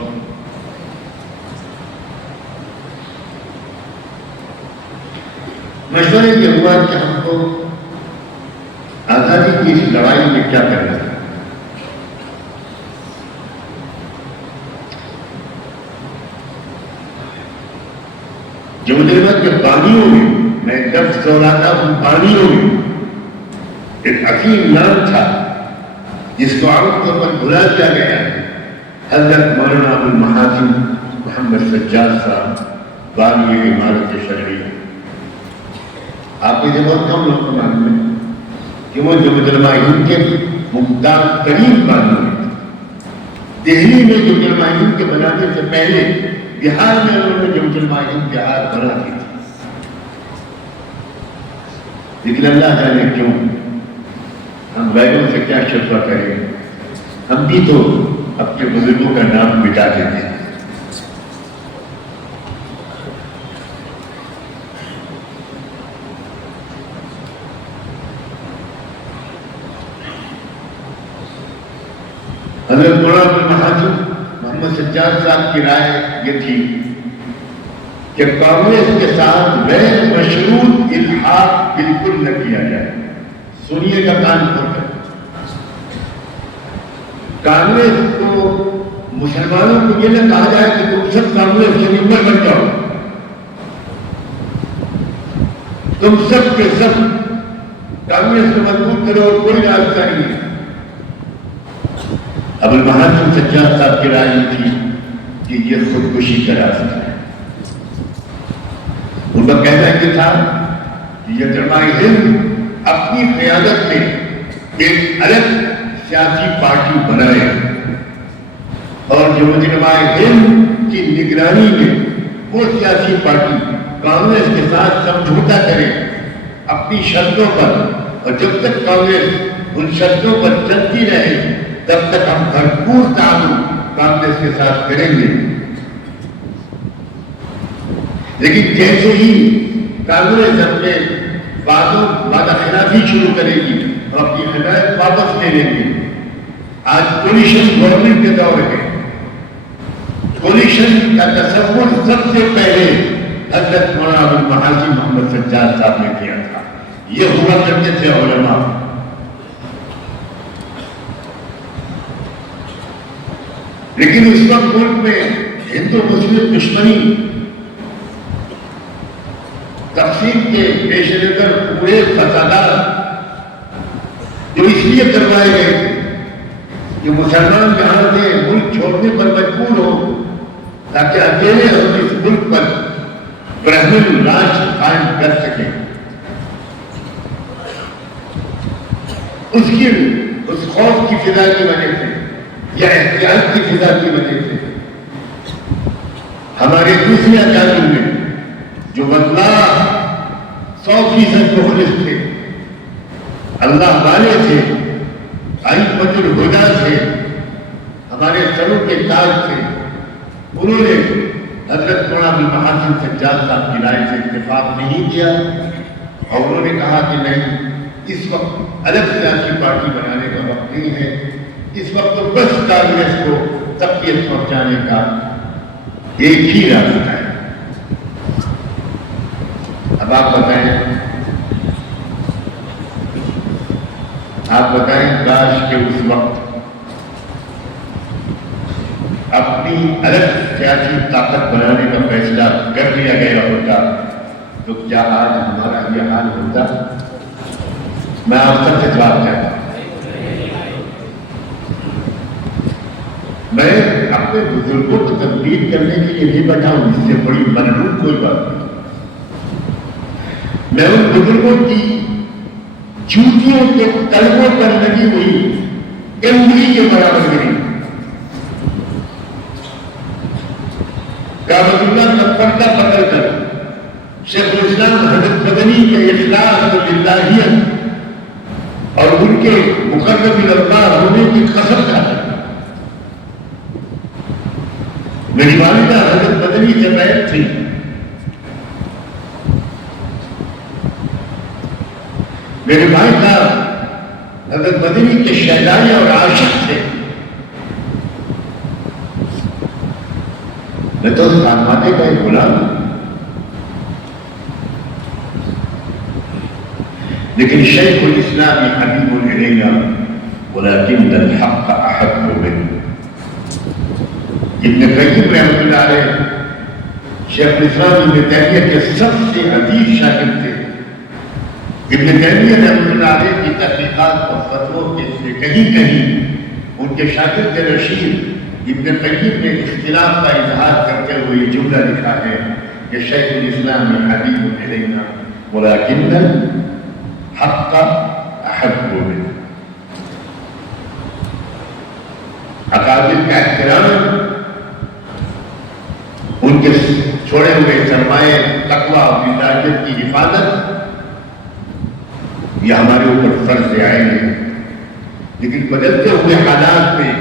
مشورہ یہ ہوا کہ ہم کو آزادی کی اس لڑائی میں کیا کرنا ہے۔ جو مجرمات کے بانیوں میں، میں لفظ دوہراتا ہوں بانیوں میں، ایک حکیم نام تھا جس کو عام طور پر بھلا دیا گیا ہے، حضرت مولانا ابو المحاسن محمد سجاد صاحب، بانی عمارت شرعی۔ آپ میں سے بہت کم لوگ کو معلوم ہے کہ وہ جمعیت علماء ہند کے ممتاز ترین بانی میں تھے۔ دہلی میں جمعیت علماء ہند کے بنانے سے پہلے بہار میں انہوں نے جمعیت علماء ہند بہار بنا دی تھی، لیکن اللہ جانے کیوں ہم غیروں سے کیا شکوہ کریں، ہم بھی تو اپنے بزرگوں کا نام مٹا دیتے ہیں۔ حضرت مولانا ابو المحاسن محمد سجاد صاحب کی رائے یہ تھی کہ کانگریس کے ساتھ غیر مشروط الحاق بالکل نہ کیا جائے۔ سنیے گا کان کھول کر، کانگریس کو مسلمانوں کو یہ نہ کہا جائے کہ تم سب کانگریس کے ممبر بن جاؤ، تم سب کے سب کانگریس کو مضبوط کرو اور کوئی راستہ نہیں ہے۔ ابو المحاسن سجاد صاحب کی رائے یہ تھی کہ یہ خودکشی کا راستہ ہے۔ ان کا کہنا یہ تھا کہ یہ علماء ہند اپنی قیادت میں ایک الگ سیاسی پارٹی بنائے اور جو علماء ہند کی نگرانی میں وہ سیاسی پارٹی کانگریس کے ساتھ سمجھوتا کرے اپنی شرطوں پر، اور جب تک کانگریس ان شرطوں پر چلتی رہے تب تک ہم بھرپور تعاون کانگریس کے ساتھ کریں گے۔ لیکن جیسے ہی کانگریس اپنے وعدہ خلافی شروع کرے گی اور اپنی ہدایت واپس لے لیں گے، آج کولیشن گورنمنٹ کے دور ہے، کولیشن کا تصور سب سے پہلے حضرت مولانا ابو المحاسن محمد سجاد صاحب نے کیا تھا۔ یہ ہوا کرتے تھے علماء، لیکن اس وقت ملک میں ہندو مسلم دشمنی تقسیم کے پیش نظر پورے فسادات جو اس لیے کروائے گئے تھے کہ مسلمان جہاں سے ملک چھوڑنے پر مجبور ہو تاکہ اکیلے ہم اس ملک پر برہمن راج قائم کر سکیں، اس خوف کی فضا کی وجہ سے یا احتیاط کی فضا کی وجہ سے ہمارے دوسرے اکابر میں جو واللہ 100% مخلص تھے، اللہ والے تھے، ائمۃ الہدیٰ تھے، ہمارے سروں کے تاج تھے، انہوں نے حضرت مولانا ابو المحاسن سجاد صاحب کی رائے سے اتفاق نہیں کیا اور انہوں نے کہا کہ نہیں، اس وقت الگ سیاسی پارٹی بنانے کا وقت نہیں ہے، اس وقت تو بس کانگریس کو تقویت پہنچانے کا ایک ہی راستہ ہے۔ اب آپ بتائیں کاش کہ اس وقت اپنی الگ سیاسی طاقت بنانے کا فیصلہ کر لیا گیا ہوتا تو کیا آج ہمارا یہ حال ہوتا؟ میں آپ سب سے جواب چاہتا ہوں۔ میں اپنے بزرگوں کو تنقید کرنے کے لیے نہیں بیٹھا ہوں، اس سے بڑی منحوس کوئی بات نہیں۔ میں ان بزرگوں کی چوٹیوں کے تلووں پر لگی ہوئی گندگی کے برابر نہیں. کعبۃ اللہ کا پردہ پکڑ کر شیخ الاسلام حضرت مدنی کے اخلاص و للہیت اور ان کے مقرب اللہ ہونے کی قسم کھاتا ہے. میری والدہ حضرت مدنی سے بیعت تھی. میرے بھائی صاحب حضرت مدنی کے شہدائی اور عاشق تھے. میں تو اس خانوانے کا ایک غلام ہوں، لیکن شیخ الاسلام حبیب الینا ولکن الحق احب منه. ابن قیم رحمۃ اللہ علیہ شیخ الاسلام ابن تیمیہ کے سب سے عزیز شاگرد تھے. ابن تیمیہ رحمۃ اللہ علیہ کی تحقیقات اور فتووں سے کہیں کہیں ان کے شاگرد رشید ابن قیم نے اختلاف کا اظہار کرتے ہوئے یہ جملہ لکھا ہے کہ شیخ الاسلام حبیب الینا ولکن الحق احب منه. اکابر کا احترام، ان کے چھوڑے ہوئے سرمایہ تقویٰ اور ولایت کی حفاظت یہ ہمارے اوپر فرض عین ہے. لیکن بدلتے ہوئے حالات میں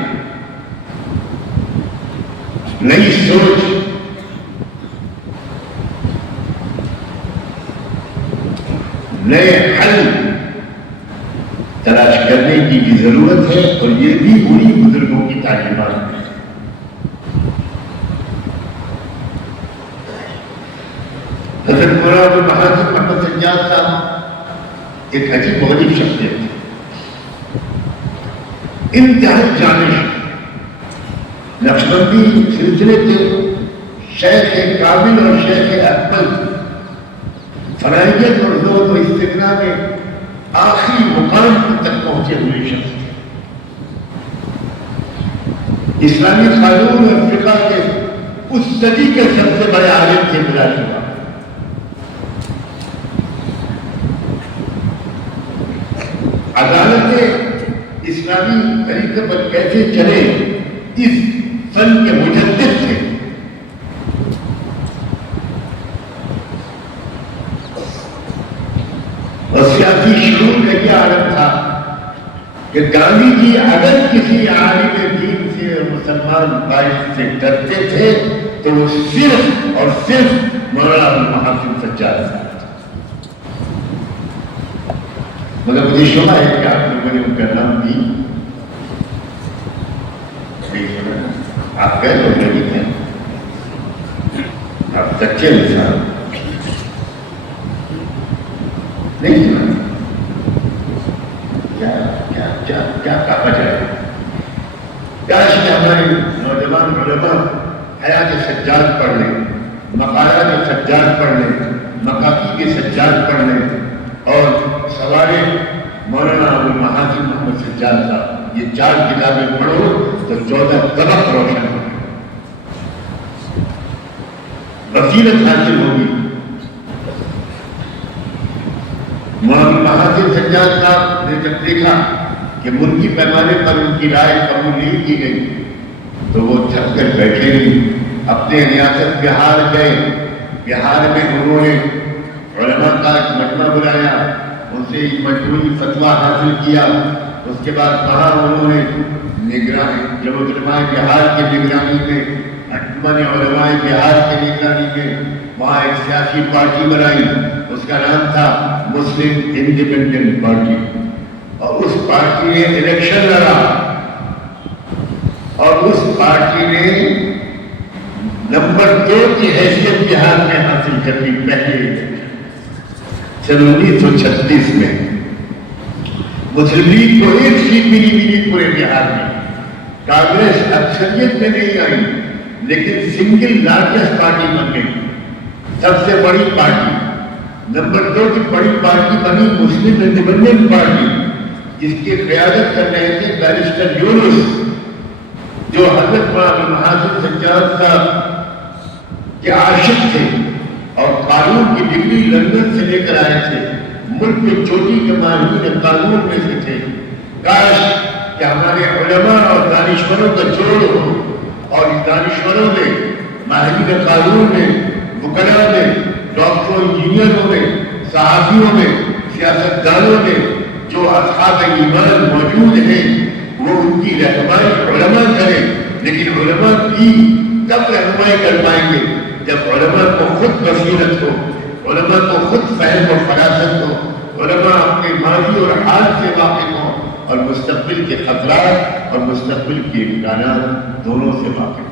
نئی سوچ، نئے حل تلاش کرنے کی بھی ضرورت ہے، اور یہ بھی انہی بزرگوں کی تعلیمات ہے. حضرت مولانا محمد محمد سجاد صاحب ایک عجیب و غریب شخصیت تھی. انتہائی جانش، نقشبندی سلسلے کے شیخ کامل اور شیخ اکمل، فنائیت اور ذوق و استغنا میں آخری مقام تک پہنچے ہوئے شخص تھے. اسلامی قانون اور فقہ کے اس صدی کے سب سے بڑے عالم تھے بلا شبہ. عدالت اسلامی طریقے پر کیسے چلے اس فن کے مجدد تھے. اور سیاسی شعور کا یہ عالم تھا کہ گاندھی جی اگر کسی عالم دین سے اور مسلمان باعث سے ڈرتے تھے تو وہ صرف اور صرف مولانا ابوالمحاسن سجاد صاحب. مگر مجھے شبہ ہے کہ آپ لوگوں نے ان کا نام بھی آپ کہہ لوگ نہیں ہیں، آپ سچے انسان نہیں سنا. کیا کہا جائے؟ کاش کہ ہمارے نوجوان علماء حیات سجاد پڑھ لیں، مقالات سجاد پڑھ لیں، مقاصد کے سجاد پڑھ لیں، اور سوارے مولانا ابوالمحاسن محمد سجاد صاحب یہ 4 کتابیں پڑھو تو 14 طبق روشن ہوگی، بصیرت حاصل ہوگی. مولانا ابوالمحاسن سجاد صاحب نے جب دیکھا کہ ملکی پیمانے پر ان کی رائے قبول نہیں کی گئی تو وہ چھپ کر بیٹھے نہیں، اپنے ریاست بہار گئے. بہار میں انہوں نے علماء کا ایک مجمع بلایا، ان سے ایک مجموعی فتویٰ حاصل کیا. اس کے بعد وہاں انہوں نے نگرانی جمعیت علماء بہار کی نگرانی میں، انجمن علماء بہار کی نگرانی میں وہاں ایک سیاسی پارٹی بنائی. اس کا نام تھا مسلم انڈیپینڈنٹ پارٹی، اور اس پارٹی نے الیکشن لڑا اور اس پارٹی نے نمبر 2 کی حیثیت بہار میں حاصل کر لی پہلے سن 1936 میں. مسلم لیگ کو 1 سیٹ بھی نہیں ملی پورے بہار میں. کانگریس اکثریت میں نہیں آئی لیکن سنگل لارجسٹ پارٹی بن گئی، سب سے بڑی پارٹی. نمبر 2 کی بڑی پارٹی بنی مسلم انڈیپینڈنٹ پارٹی، جس کی قیادت کر رہے تھے بیرسٹر یونس، جو حضرت مولانا ابوالمحاسن سجاد صاحب کے عاشق تھے اور قانون کی ڈگری لندن سے لے کر آئے تھے. ملک کے چوٹی کے ماہرین قانون میں سے تھے. کاش کہ ہمارے علماء اور دانشوروں کا جوڑ ہو اور ان دانشوروں میں، ماہرین قانون میں، وکلاء میں، ڈاکٹروں، انجینئروں میں، صحافیوں میں، سیاستدانوں میں جو اصحاب ایمان موجود ہیں وہ ان کی رہنمائی علماء کریں. لیکن علماء کی کب رہنمائی کر پائیں گے جب علماء کو خود بصیرت ہو، علماء کو خود فہم اور فراست ہو، علماء اپنے ماضی اور حال سے واقف ہوں اور مستقبل کے خطرات اور مستقبل کے امکانات دونوں سے واقف ہوں.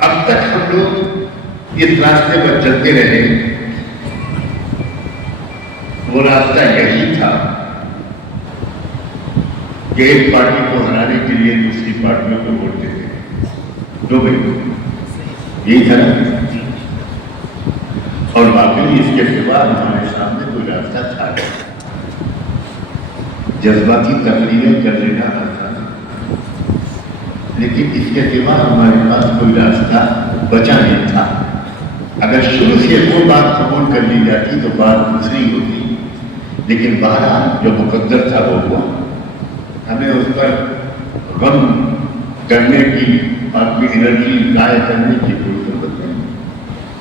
اب تک ہم لوگ اس راستے پر چلتے رہے. وہ راستہ یہی تھا کہ ایک پارٹی کو ہرانے کے لیے دوسری پارٹیوں کو ووٹ دیتے ہیں. دو بھائی یہی تھا نا. اور واقعی اس کے سوا ہمارے سامنے کوئی راستہ تھا. جذباتی تقریریں کر لینا آسان ہے، لیکن اس کے سوا ہمارے پاس کوئی راستہ بچا نہیں تھا. اگر شروع سے وہ بات قبول کر لی جاتی تو بات دوسری ہوتی، لیکن بہرحال جو مقدر تھا وہ ہوا. ہمیں اس پر غم کرنے کی، اپنی انرجی ضائع کرنے کی کوئی ضرورت نہیں.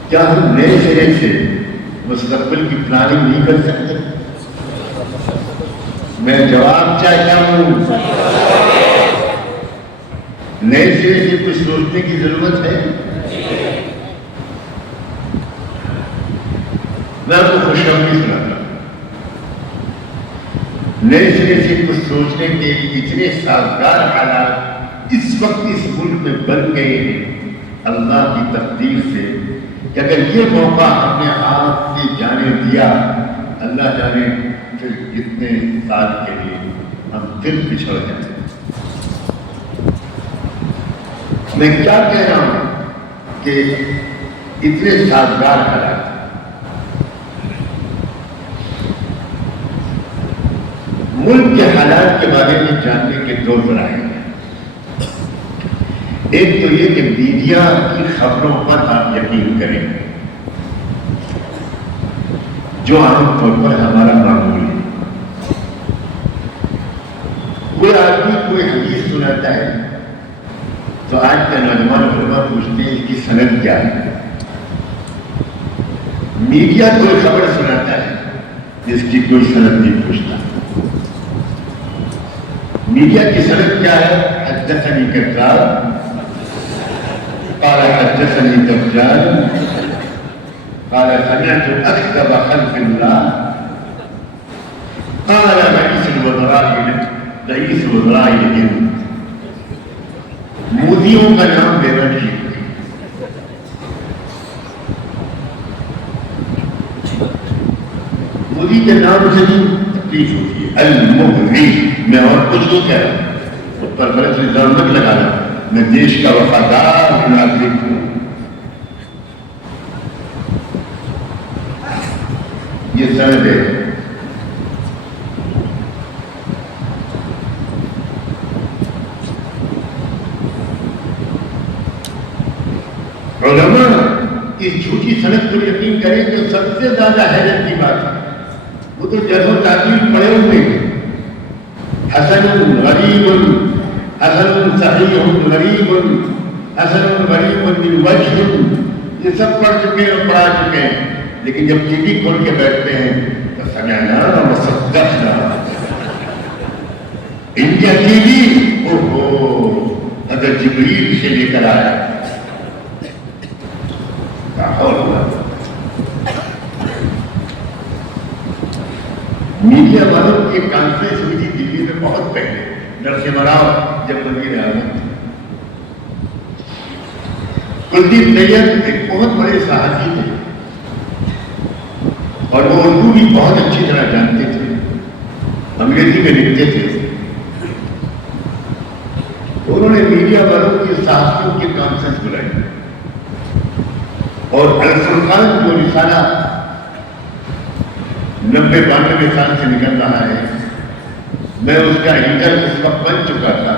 کیا ہم نئے سرے سے مستقبل کی پلاننگ نہیں کر سکتے؟ میں جواب چاہتا ہوں، نئے سرے سے کچھ سوچنے کی ضرورت ہے. میں آپ کو خوشخبری سناتا ہوں. نئے سرے سے کچھ سوچنے کے اتنے سازگار حالات اس وقت اس ملک میں بن گئے ہیں اللہ کی تقدیر سے کہ اگر یہ موقع ہم نے آپ کی جانے دیا، اللہ جانے پھر کتنے سال کے لیے ہم پھر پچھڑ جائیں. میں کیا کہہ رہا ہوں کہ اتنے سازگار حالات. ملک کے حالات کے بارے میں جاننے کے دو ذرائع ہیں. ایک تو یہ کہ میڈیا کی خبروں پر آپ یقین کریں جو عام طور پر ہمارا معمول ہے. کوئی آدمی کوئی حدیث سناتا ہے تو آج کے نوجوان علماء پوچھتے ہیں اس کی سند کیا ہے. میڈیا کوئی خبر سناتا ہے جس کی کوئی سند نہیں پوچھتا. میڈیا کی سند کیا ہے؟ حدثنی کذاب، قال حدثني دجال، قال سمعت أكذب خلق الله، قال رئيس وزراء الهند. مودیوں کا نام لینا ٹھیک ہے. مودی کے نام سے بھی تکلیف ہوتی ہے. المغنی، میں اور کچھ تو کہہ رہا ہوں، اس پر غلط الزام مت لگانا. میں دیش کا وفادار ناگرک ہوں. یہ سند ہے. علماء اس جھوٹی سند پر یقین کریں جو سب سے زیادہ حیرت کی بات ہے. وہ تو جرح و تعدیل پڑے ہوئے ہیں. حسن غریب، حسن صحیح غریب، حسن غریب من وجہ، یہ سب پڑھ چکے ہیں اور پڑھا چکے ہیں. لیکن جب ٹی وی کھول کے بیٹھتے ہیں تو سمعنا وصدقنا. انڈیا ٹی وی، اوہو، حضرت جبریل سے لے کر آیا. میڈیا والوں کی کانفرنس ہوئی تھی دلی میں بہت پہلے، نرسمہ راؤ جب وزیر اعظم تھے. کلدیپ نیر ایک بہت بڑے صحافی تھے اور وہ اردو بھی بہت اچھی طرح جانتے تھے، انگریزی میں لکھتے تھے. انہوں نے میڈیا والوں کی صحافیوں کی کانفرنس بلائی اور الفرقان جو رسالہ 90-92 سال سے نکل رہا ہے میں اس کا ایڈیٹر اس وقت بن چکا تھا،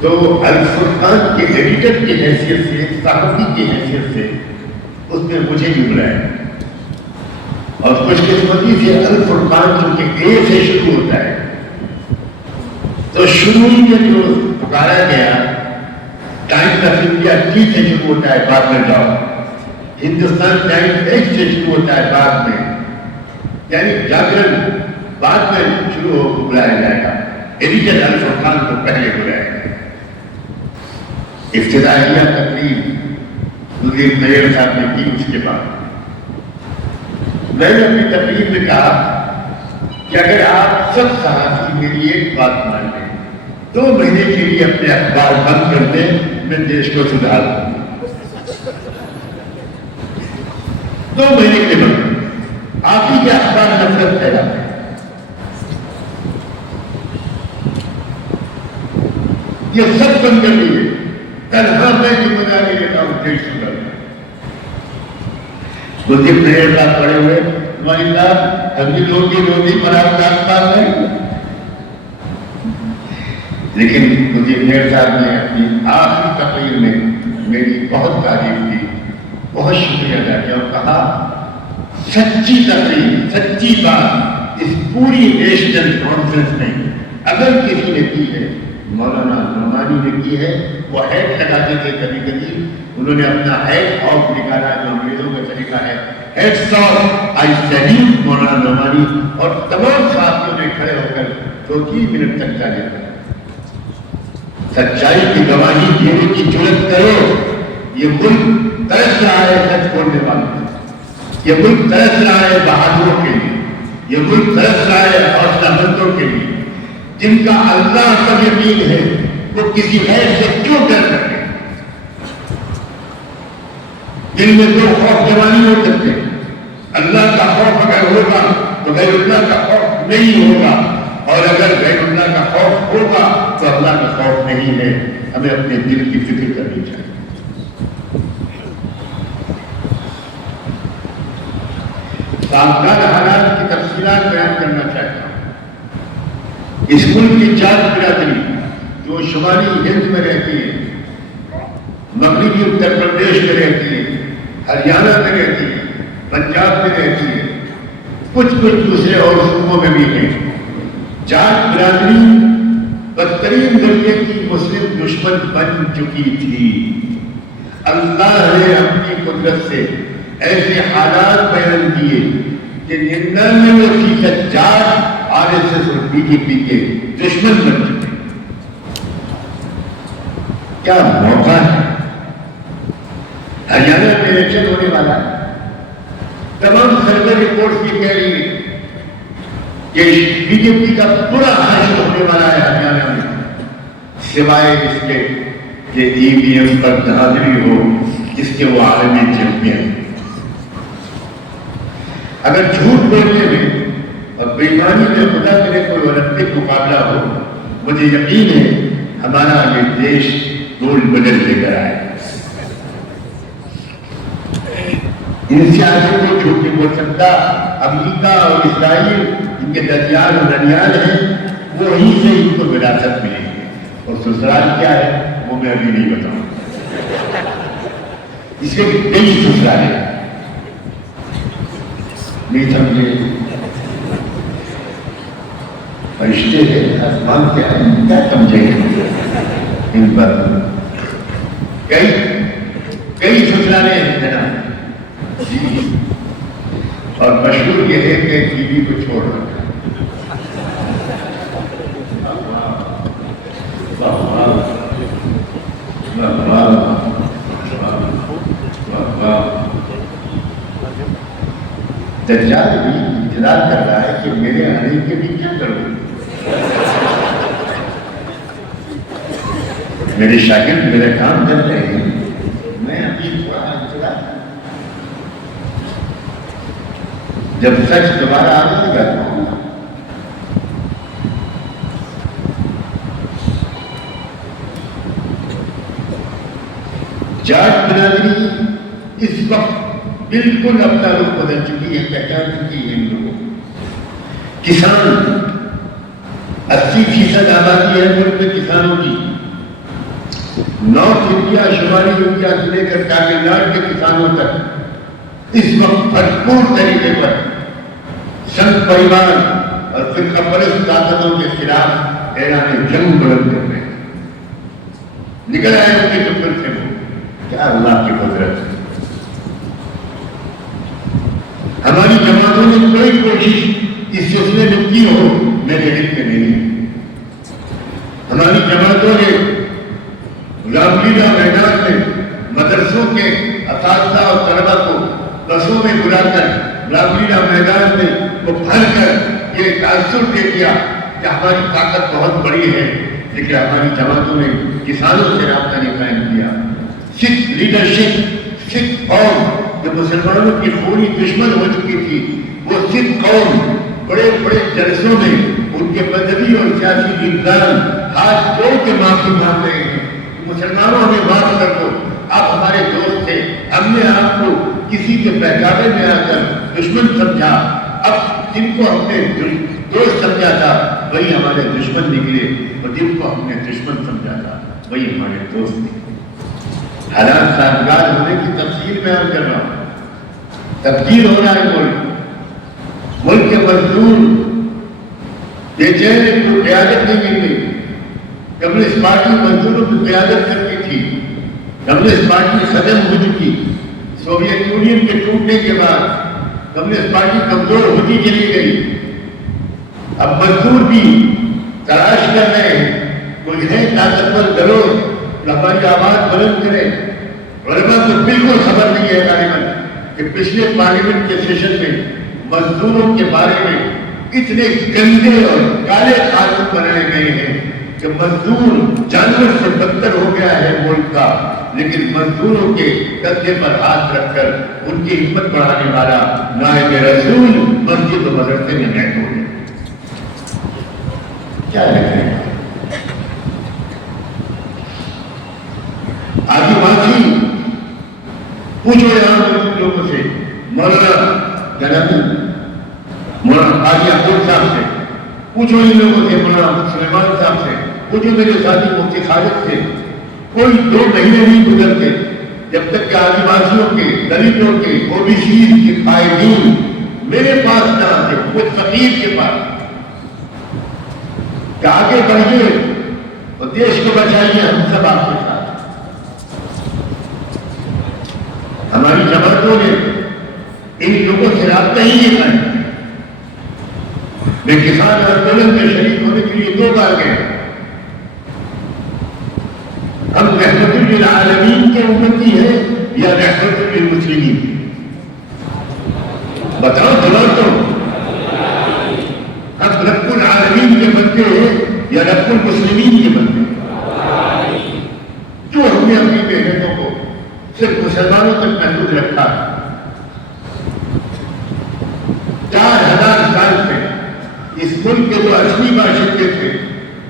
تو الفرقان کے ایڈیٹر کی حیثیت سے، صحافی کی حیثیت سے اس نے مجھے بھی بلایا، اور خوش قسمتی سے الفرقان چونکہ اے سے شروع ہوتا ہے تو شروع میں جو پکارا گیا ٹائمز آف انڈیا ٹی سے شروع ہوتا ہے، بعد میں جاؤ، ہندوستان ٹائمز ایچ سے شروع ہوتا ہے بعد میں، یعنی جاگرن بعد میں شروع ہو بلایا جائے گا، ایڈیٹر الفرقان کو پہلے بلایا گا۔ افتتاحیہ تقریب مدیر نیئر صاحب نے کی، اس کے بعد میں نے اپنی تقریر میں کہا کہ اگر آپ سب صحافی میری ایک بات مان لیں، 2 مہینے کے لیے اپنے اخبار بند کر دیں، میں دیش کو سدھار دوں گا۔ 2 مہینے کے بعد آپ ہی کے اخبار نفرت پھیلاتے ہیں، یہ سب بند کر دیجیے، تنہا میں ذمہ داری لیتا ہوں دیش سدھار۔ مجھے پریئر صاحب پڑے ہوئے، ہماری صاحب ہم بھی روزی مراد داستان نہیں، لیکن مجھے پریئر صاحب نے اپنی آخری تقریر میں میری بہت تعریف کی، بہت شکریہ ادا کیا اور کہا سچی تقریر، سچی بات اس پوری نیشنل کانفرنس میں اگر کسی نے کی ہے مولانا نعمانی نے کی ہے۔ وہ ہیڈ لگاتے تھے کبھی کبھی، انہوں نے اپنا ہیڈ آف نکالا جو انگریزوں کا طریقہ ہے، ہیڈس آف، آئی سیلیوٹ مولانا نعمانی، اور تمام ساتھیوں نے کھڑے ہو کر 2-3 منٹ تک جاری رکھا۔ سچائی کی گواہی دینے کی جرات کرو، یہ ملک ترس رہا ہے سچ بولنے والوں، یہ ملک ترس رہا ہے بہادروں کے لیے، یہ ملک ترس رہا ہے حوصلہ مندوں کے لیے، جن کا اللہ پر یقین ہے، وہ کسی غیر سے کیوں ڈر سکتے؟ دل میں 2 خوف جمع نہیں ہو سکتے، اللہ کا خوف اگر ہوگا تو غیر اللہ کا خوف نہیں ہوگا، اور اگر غیر اللہ کا خوف ہوگا تو اللہ کا خوف نہیں ہے۔ ہمیں اپنے دل کی فکر کرنی چاہیے۔ سامنے حالات کی تفصیلات بیان کرنا چاہتا ہوں۔ اس ملک کی جات برادری جو شمالی ہند میں رہتی ہے، مغربی اتر پردیش میں رہتی ہے، ہریانہ میں رہتی ہے، پنجاب میں رہتی ہے، کچھ دوسرے اور صوبوں میں بھی ہیں، جات برادری بدترین درجے کی مسلم دشمن بن چکی تھی۔ اللہ نے اپنی قدرت سے ایسے حالات بیان کیے کہ 99% جات RSS اور BJP کے دشمن بن چکے۔ کیا موقع ہے؟ ہریانہ میں الیکشن ہونے والا ہے، تمام سروے رپورٹس بھی کہہ رہی ہے کہ BJP کا پورا حشر ہونے والا ہے ہریانہ میں، سوائے اس کے کہ EVM پر دھاندلی ہو، اس کے وہ عالمی چیمپئن۔ اگر جھوٹ بولنے میں اور بےایمانی میں خدا کرے کوئی اولمپک مقابلہ ہو، مجھے یقین ہے ہمارا یہ دیش گولڈ میڈل لے کر آئے۔ ان سے آگے کوئی جھوٹ نہیں بول سکتا۔ امریکہ اور اسرائیل ان کے ددیال اور ننیال ہیں، وہیں سے ان کو وراثت ملے گی، اور سسرال کیا ہے وہ میں ابھی نہیں بتاؤں، اس کے کئی سسرال ہیں، نہیں سمجھے؟ فرشتے ہیں آسمان کے آئے، کیا سمجھیں گے ان پر؟ کئی سسرالیں ہیں جناب جی، اور مشہور یہ ہے کہ بیوی کو چھوڑ رکھا۔ دجال بھی انتظار کر رہا ہے کہ میرے آنے کے بھی کیا کروں، میرے شاگرد میرے کام کر رہے ہیں، میں ابھی تھوڑا انتظار، جب سچ دوبارہ آنے لگا تو جاٹ برادری اس وقت بالکل اپنا رخ بدل چکی ہے، پہچان چکی ہے ان لوگوں۔ کسان 80% آبادی ہے ملک میں کسانوں کی. نارتھ انڈیا، شمالی انڈیا سے لے کر تامل ناڈو کے کسانوں تک اس وقت بھرپور طریقے پر سنت پریوار اور فرقہ پرست طاقتوں کے خلاف اعلان جنگ بلند کر رہے ہیں. نکل آئے ان کے چپل سے وہ. کیا اللہ کی قدرت ہے. ہماری جماعتوں نے کوئی کوشش اس سلسلے میں کی ہو میرے علم میں نہیں. ہماری جماعتوں نے رام لیلا میدان میں مدرسوں کے اساتذہ اور طلبا کو بسوں میں بلا کر رام لیلا میدان میں وہ بھر کر یہ تاثر دے دیا کہ ہماری طاقت بہت بڑی ہے. لیکن ہماری جماعتوں نے کسانوں سے رابطہ نہیں قائم کیا. سکھ لیڈرشپ، سکھ قوم جو مسلمانوں کی خونی دشمن ہو چکی تھی، وہ سکھ قوم بڑے بڑے جلسوں میں ان کے مذہبی اور سیاسی لیڈران ہاتھ جوڑ کے معافی مانگ رہے ہیں. مسلمانوں ہمیں معاف کر دو، آپ ہمارے دوست تھے، ہم نے آپ کو کسی کے بہکاوے میں آ کر دشمن سمجھا، اب جن کو ہم نے دوست سمجھا تھا وہی ہمارے دشمن نکلے، اور جن کو ہم نے دشمن سمجھا تھا وہی ہمارے دوست نکلے. حالات سازگار ہونے کی تفصیل بیان کر رہا ہوں. تبدیل ہو رہا ہے ملک کے مزدور بے چین ان کو قیادت نہیں مل گئی. کمیونسٹ پارٹی مزدوروں کی قیادت کرتی تھی. کمیونسٹ پارٹی ختم ہو چکی. سوویت یونین کے ٹوٹنے کے بعد کمیونسٹ پارٹی کمزور ہوتی چلی گئی. اب مزدور بھی تلاش کر رہے ہیں کوئی ہے طاقتور گروہ جو ہماری آواز بلند کرے. علماء کو بالکل خبر نہیں ہے غالباً کہ پچھلے پارلیمنٹ کے سیشن میں مزدوروں کے بارے میں اتنے گندے اور کالے قانون بنائے گئے ہیں کہ مزدور جانور سے بدتر ہو گیا ہے ملک کا. لیکن مزدوروں کے کندھے پر ہاتھ رکھ کر ان کی ہمت بڑھانے والا نائب رسول مسجد و مدرسے میں بیٹھے ہوئے. کیا لکھ رہے ہیں؟ آدیواسی پوچھو یہاں پر لوگوں سے، مولانا قاضی احمد صاحب سے پوچھو، ان لوگوں سے، مولانا سلیمان صاحب سے پوچھو، میرے ساتھی مفتی خالد سے. کوئی 2 مہینے نہیں گزرتے جب تک کہ آدیواسیوں کے، دلتوں کے، او بی سی کے قائدین میرے پاس نہ آتے، خود فقیر کے پاس کہ آگے بڑھیے اور دیش کو بچائیے، ہم سب آپ کے ساتھ. ہماری جماعتوں نے ان لوگوں سے رابطہ ہی نہیں قائم. میں کسان آندولن میں شریک ہونے کے لیے 2 بار گئے. ہم رحمت للعالمین کے امتی ہیں یا رحمت للمسلمین؟ بتاؤ جواب دو. ہم رب العالمین کے بندے ہیں یا رب المسلمین کے بندے ہیں؟ جو ہم نے اپنی محنتوں کو صرف مسلمانوں تک محدود رکھا. 4000 سال سے اس ملک کے جو اصلی باشندے تھے،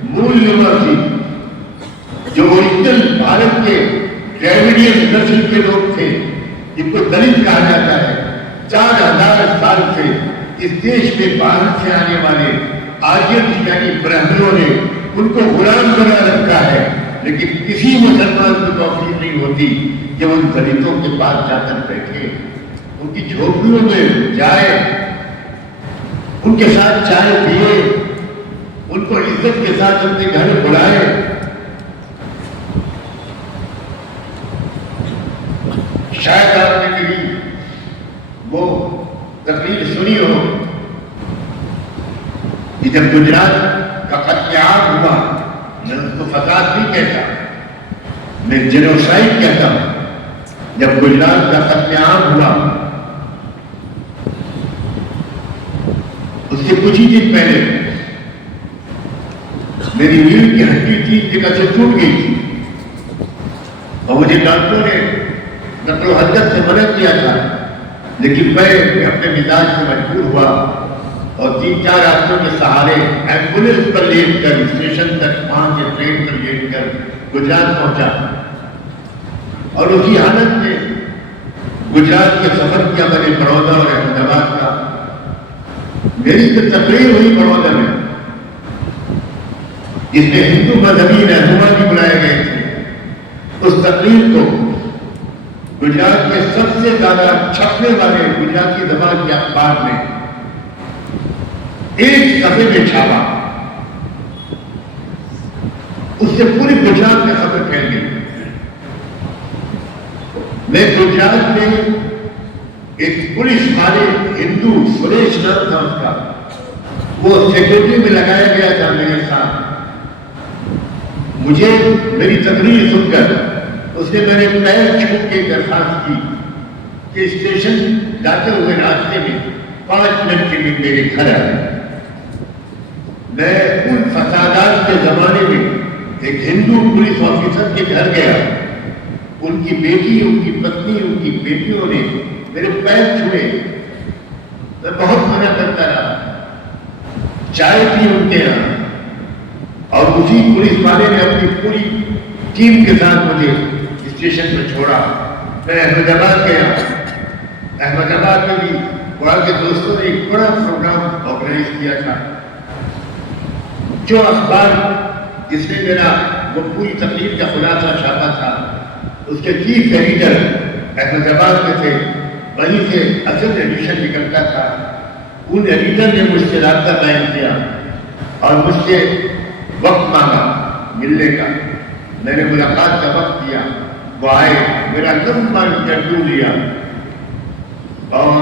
مول نواسی، جو اوریجنل بھارت کے ڈریوڈین نسل کے لوگ تھے، جن کو دلت کہا جاتا ہے، 4000 سال سے اس دیش میں باہر سے آنے والے آریت یعنی برہمنوں نے ان کو غلام بنا رکھا ہے. لیکن کسی مسلمان کو توفیق نہیں ہوتی کہ ان دلتوں کے پاس جا کر بیٹھے، ان کی جھوپڑیوں میں جائے، ان کے ساتھ چائے پیے، ان کو عزت کے ساتھ اپنے گھر بلائے. شاید آپ نے کبھی وہ تقریر سنی ہو کہ جب گجرات کا قتل عام ہوا، میں اس کو فساد نہیں کہتا، میں جنوسائیڈ کہتا ہوں. جب گجرات کا قتل عام ہوا اس سے کچھ ہی دن پہلے میری ریڑھ کی ہڈی 3 جگہ سے ٹوٹ گئی تھی اور مجھے ڈاکٹروں نے نقل و حرکت سے منع کیا تھا. لیکن میں اپنے مزاج سے مجبور ہوا اور 3-4 آدمیوں کے سہارے ایمبولینس پر لیٹ کر اسٹیشن تک، وہاں سے ٹرین پر لیٹ کر گجرات پہنچا. اور اسی حالت میں گجرات کے سفر کیا میں نے بڑودہ اور احمد آباد کا. میری تو تقریر ہوئی بڑودہ میں جس میں ہندو مذہبی رہنما بھی بلائے گئے تھے، اس تقریر کو گجرات کے سب سے زیادہ چھپنے والے گجراتی زبان کے اخبار نے ایک صفحے میں چھاپا، اس سے پوری گجرات میں خبر پھیل گئی۔ میں گجرات میں ایک پولیس والے ہندو سریش نام تھا اس کا، وہ سیکورٹی میں لگایا گیا تھا میرے ساتھ۔ مجھے میری تقریر سن کر اس نے میرے پیر چھو کے درخواست کی کہ اسٹیشن جاتے ہوئے راستے میں 5 منٹ کے لیے میرے گھر آئے۔ میں ان فسادات کے زمانے میں ایک ہندو پولیس آفیسر کے گھر گیا، ان کی بیٹی، ان کی پتنی، ان کی بیٹیوں نے میرے پیر چھوئے، میں بہت منع کرتا رہا، چائے پی ان کے یہاں، اور اسی پولیس والے نے اپنی پوری ٹیم کے ساتھ مجھے اسٹیشن پر چھوڑا۔ میں احمد آباد گیا، احمد آباد میں بھی وہاں کے دوستوں نے ایک بڑا پروگرام آرگنائز کیا تھا۔ جو اخبار جس نے میرا وہ پوری تقریر کا خلاصہ چھاپا تھا، اس کے چیف ایڈیٹر احمد آباد میں تھے، وہیں سے اصل ایڈیشن نکلتا تھا۔ ان ایڈیٹر نے مجھ سے رابطہ قائم کیا اور مجھ سے وقت مانگا ملنے کا۔ میں نے ملاقات کا وقت دیا، وہ آئے، میرا لمبا انٹرویو لیا، اور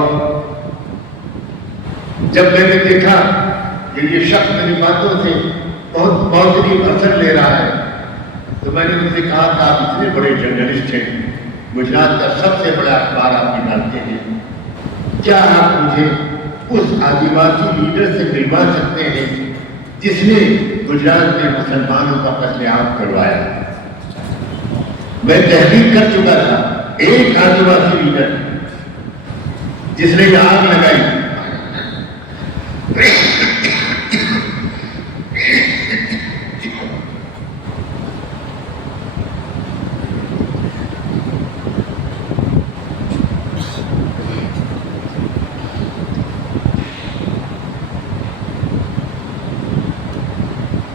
جب میں نے دیکھا کہ یہ شخص میری باتوں سے بہت پازیٹیو اثر لے رہا ہے، تو میں نے ان سے کہا کہ آپ اتنے بڑے جرنلسٹ ہیں، گجرات کا سب سے بڑا اخبار آپ نکالتے ہیں، کیا آپ مجھے اس آدیواسی لیڈر سے ملوا سکتے ہیں جس نے گجرات میں مسلمانوں کا قتل عام کروایا؟ میں تحقیق کر چکا تھا، ایک آدیواسی لیڈر جس نے یہ آگ لگائی،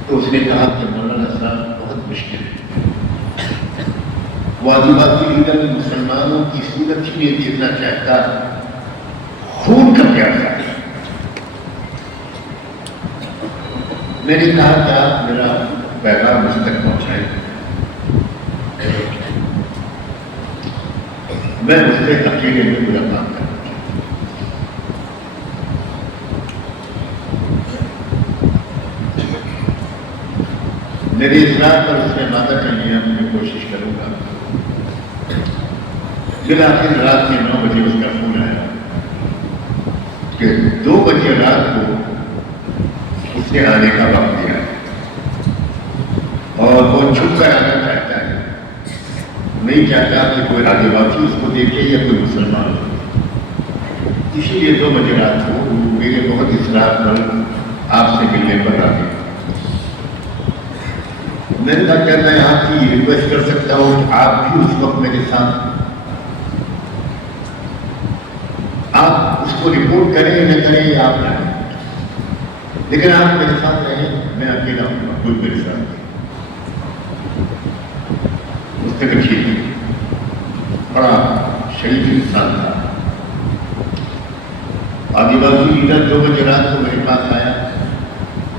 تو اس نے کہا کہ مولانا صاحب بہت مشکل ہے، وہ آدیواسی لیڈر مسلمانوں کی صورت ہی نہیں دیکھنا چاہتا، خون کا پیاسا ہے۔ میں نے کہا کہ آپ میرا پیغام مجھ تک پہنچائیں۔ میں اس سے اکیلے میں ملاقات کروں۔ میرے اصرار پر اس نے وعدہ کر لیا میں کوشش کروں گا۔ بالآخر رات کے 9 بجے اس کا فون آیا کہ 2 بجے رات کو اس نے آنے کا وقت دیا اور وہ چھپ کر آنا چاہتا ہے، نہیں چاہتا کہ کوئی آدیواسی اس کو دیکھے یا کوئی مسلمان ہو، اسی لیے 2 بجے رات کو میرے بہت اصرار پر آپ سے ملنے پر آ گئے۔ میں نے کہا کہ میں آپ کی ریکویسٹ کر سکتا ہوں کہ آپ بھی اس وقت میرے ساتھ، آپ اس کو رپورٹ کریں یا نہ کریں یا آپ جائیں، لیکن آپ میرے ساتھ رہیں، میں اکیلا ہوں، کوئی میرے ساتھ۔ اس نے کہا ٹھیک ہے، بڑا شریف انسان تھا۔ آدیواسی لیڈر 2 بجے رات کو میرے پاس آیا،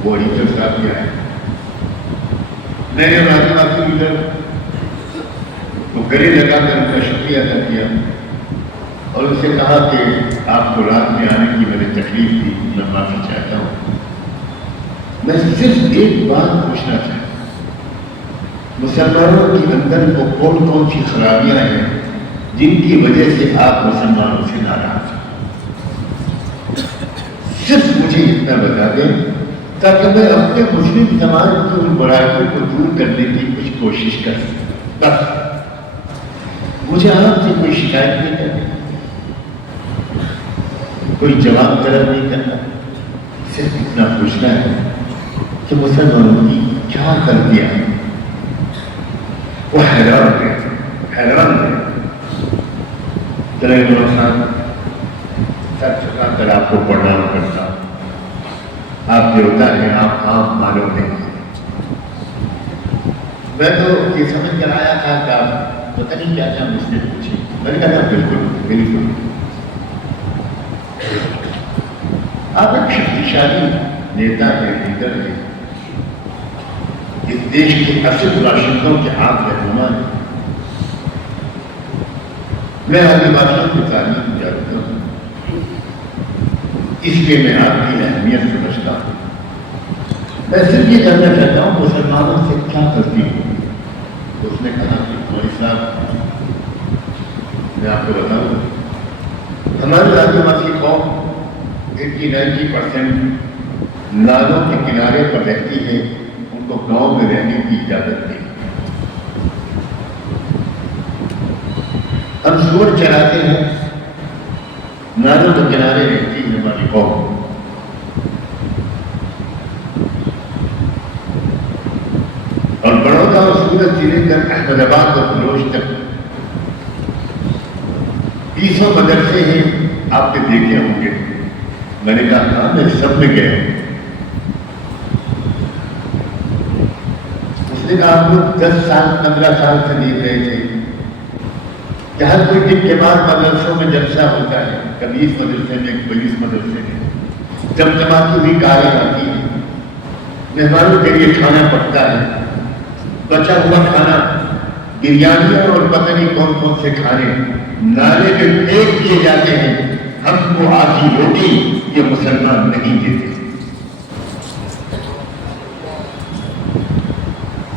وہ ایڈیٹر صاحب بھی آئے۔ میں نے آدیواسی لیڈر کو گلے لگا کر ان کا شکریہ ادا کیا اور ان سے کہا کہ آپ کو رات میں آنے کی میں نے تکلیف دی، میں معافی چاہتا ہوں۔ میں صرف ایک بات پوچھنا چاہتا ہوں، مسلمانوں کے اندر وہ کون کون سی خرابیاں ہیں جن کی وجہ سے آپ مسلمانوں سے ناراض ہیں؟ صرف مجھے اتنا بتا دیں تاکہ میں اپنے مسلم سماج کی ان برائیوں کو دور کرنے کی کچھ کوشش کر سکوں۔ بس مجھے آپ سے کوئی شکایت نہیں کرنی، کوئی جواب طلب نہیں کرنا، صرف اتنا پوچھنا ہے کہ مسلمانوں کی کیا غلطیاں ہیں۔ وہ حیران ہے۔ چلے خان سر چکا کر آپ کو پڑھنا پڑتا، آپ جو ہوتا ہے آپ عام معلوم نہیں، میں تو یہ سمجھ کر آیا تھا کہ آپ پتہ نہیں کیا کیا مجھ سے پوچھی. میں نے کہا بالکل بالکل. آپ ایک شکتیشالی نیتا ہے، لیڈر ہے، اس دیش کے اصل باشندوں کے آپ رہنما ہیں. میں آدیواسیوں کی تعلیم جانتا ہوں، اس لیے میں آپ کی اہمیت سمجھتا ہوں. میں صرف یہ جاننا چاہتا ہوں مسلمانوں سے کیا غلطی ہوئی. اس نے کہا کہ مولوی صاحب میں آپ کو بتاؤں، ہماری آدیواسی قوم 80-90% نالوں کے کنارے پر رہتی ہے، ان کو گاؤں میں رہنے کی اجازت نہیں. ہم سور چراتے ہیں، نالوں کے کنارے رہتی ہے ہماری قوم. اور بڑودہ اور سورت سے لے کر احمد آباد اور بلوچ تک 20 مدرسے ہیں، آپ نے دیکھے ہوں گے. میں نے کہا ہاں میں سب میں گیا. اس نے کہا آپ لوگ 10 سال 15 سال سے دیکھ رہے تھے کہ ہر کوئی دن کے بعد مدرسوں میں جلسہ ہوتا ہے، کبھی اس مدرسے میں کبھی اس مدرسے میں، جب جماعتی ہوئی کاریں آتی ہیں، مہمانوں کے لیے کھانا پڑتا ہے، بچا ہوا کھانا، بریانیاں اور پتہ نہیں کون کون سے کھانے نالے میں پھینک دیے جاتے ہیں. ہم کو آدھی روٹی یہ مسلمان نہیں دیتے.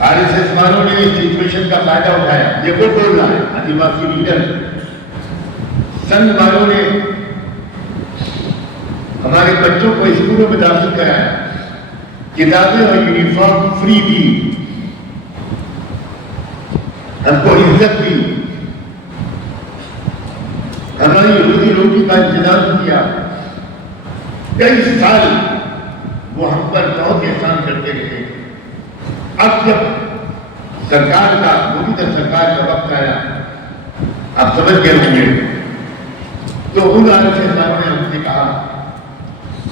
RSS والوں نے اس سچویشن کا فائدہ اٹھایا. یہ وہ بول رہا ہے آدیواسی لیڈر. سنگ والوں نے ہمارے بچوں کو اسکولوں میں داخل کرایا، کتابیں اور یونیفارم فری دی، ہم کو عزت دی، ہماری روزی روٹی کا انتظام کیا. کئی سال وہ ہم پر بہت احسان کرتے رہے. اب جب سرکار کا موجودہ سرکار کا وقت آیا، آپ سمجھ گئے ہوں گے، تو ان RSS صاحب نے ہم سے کہا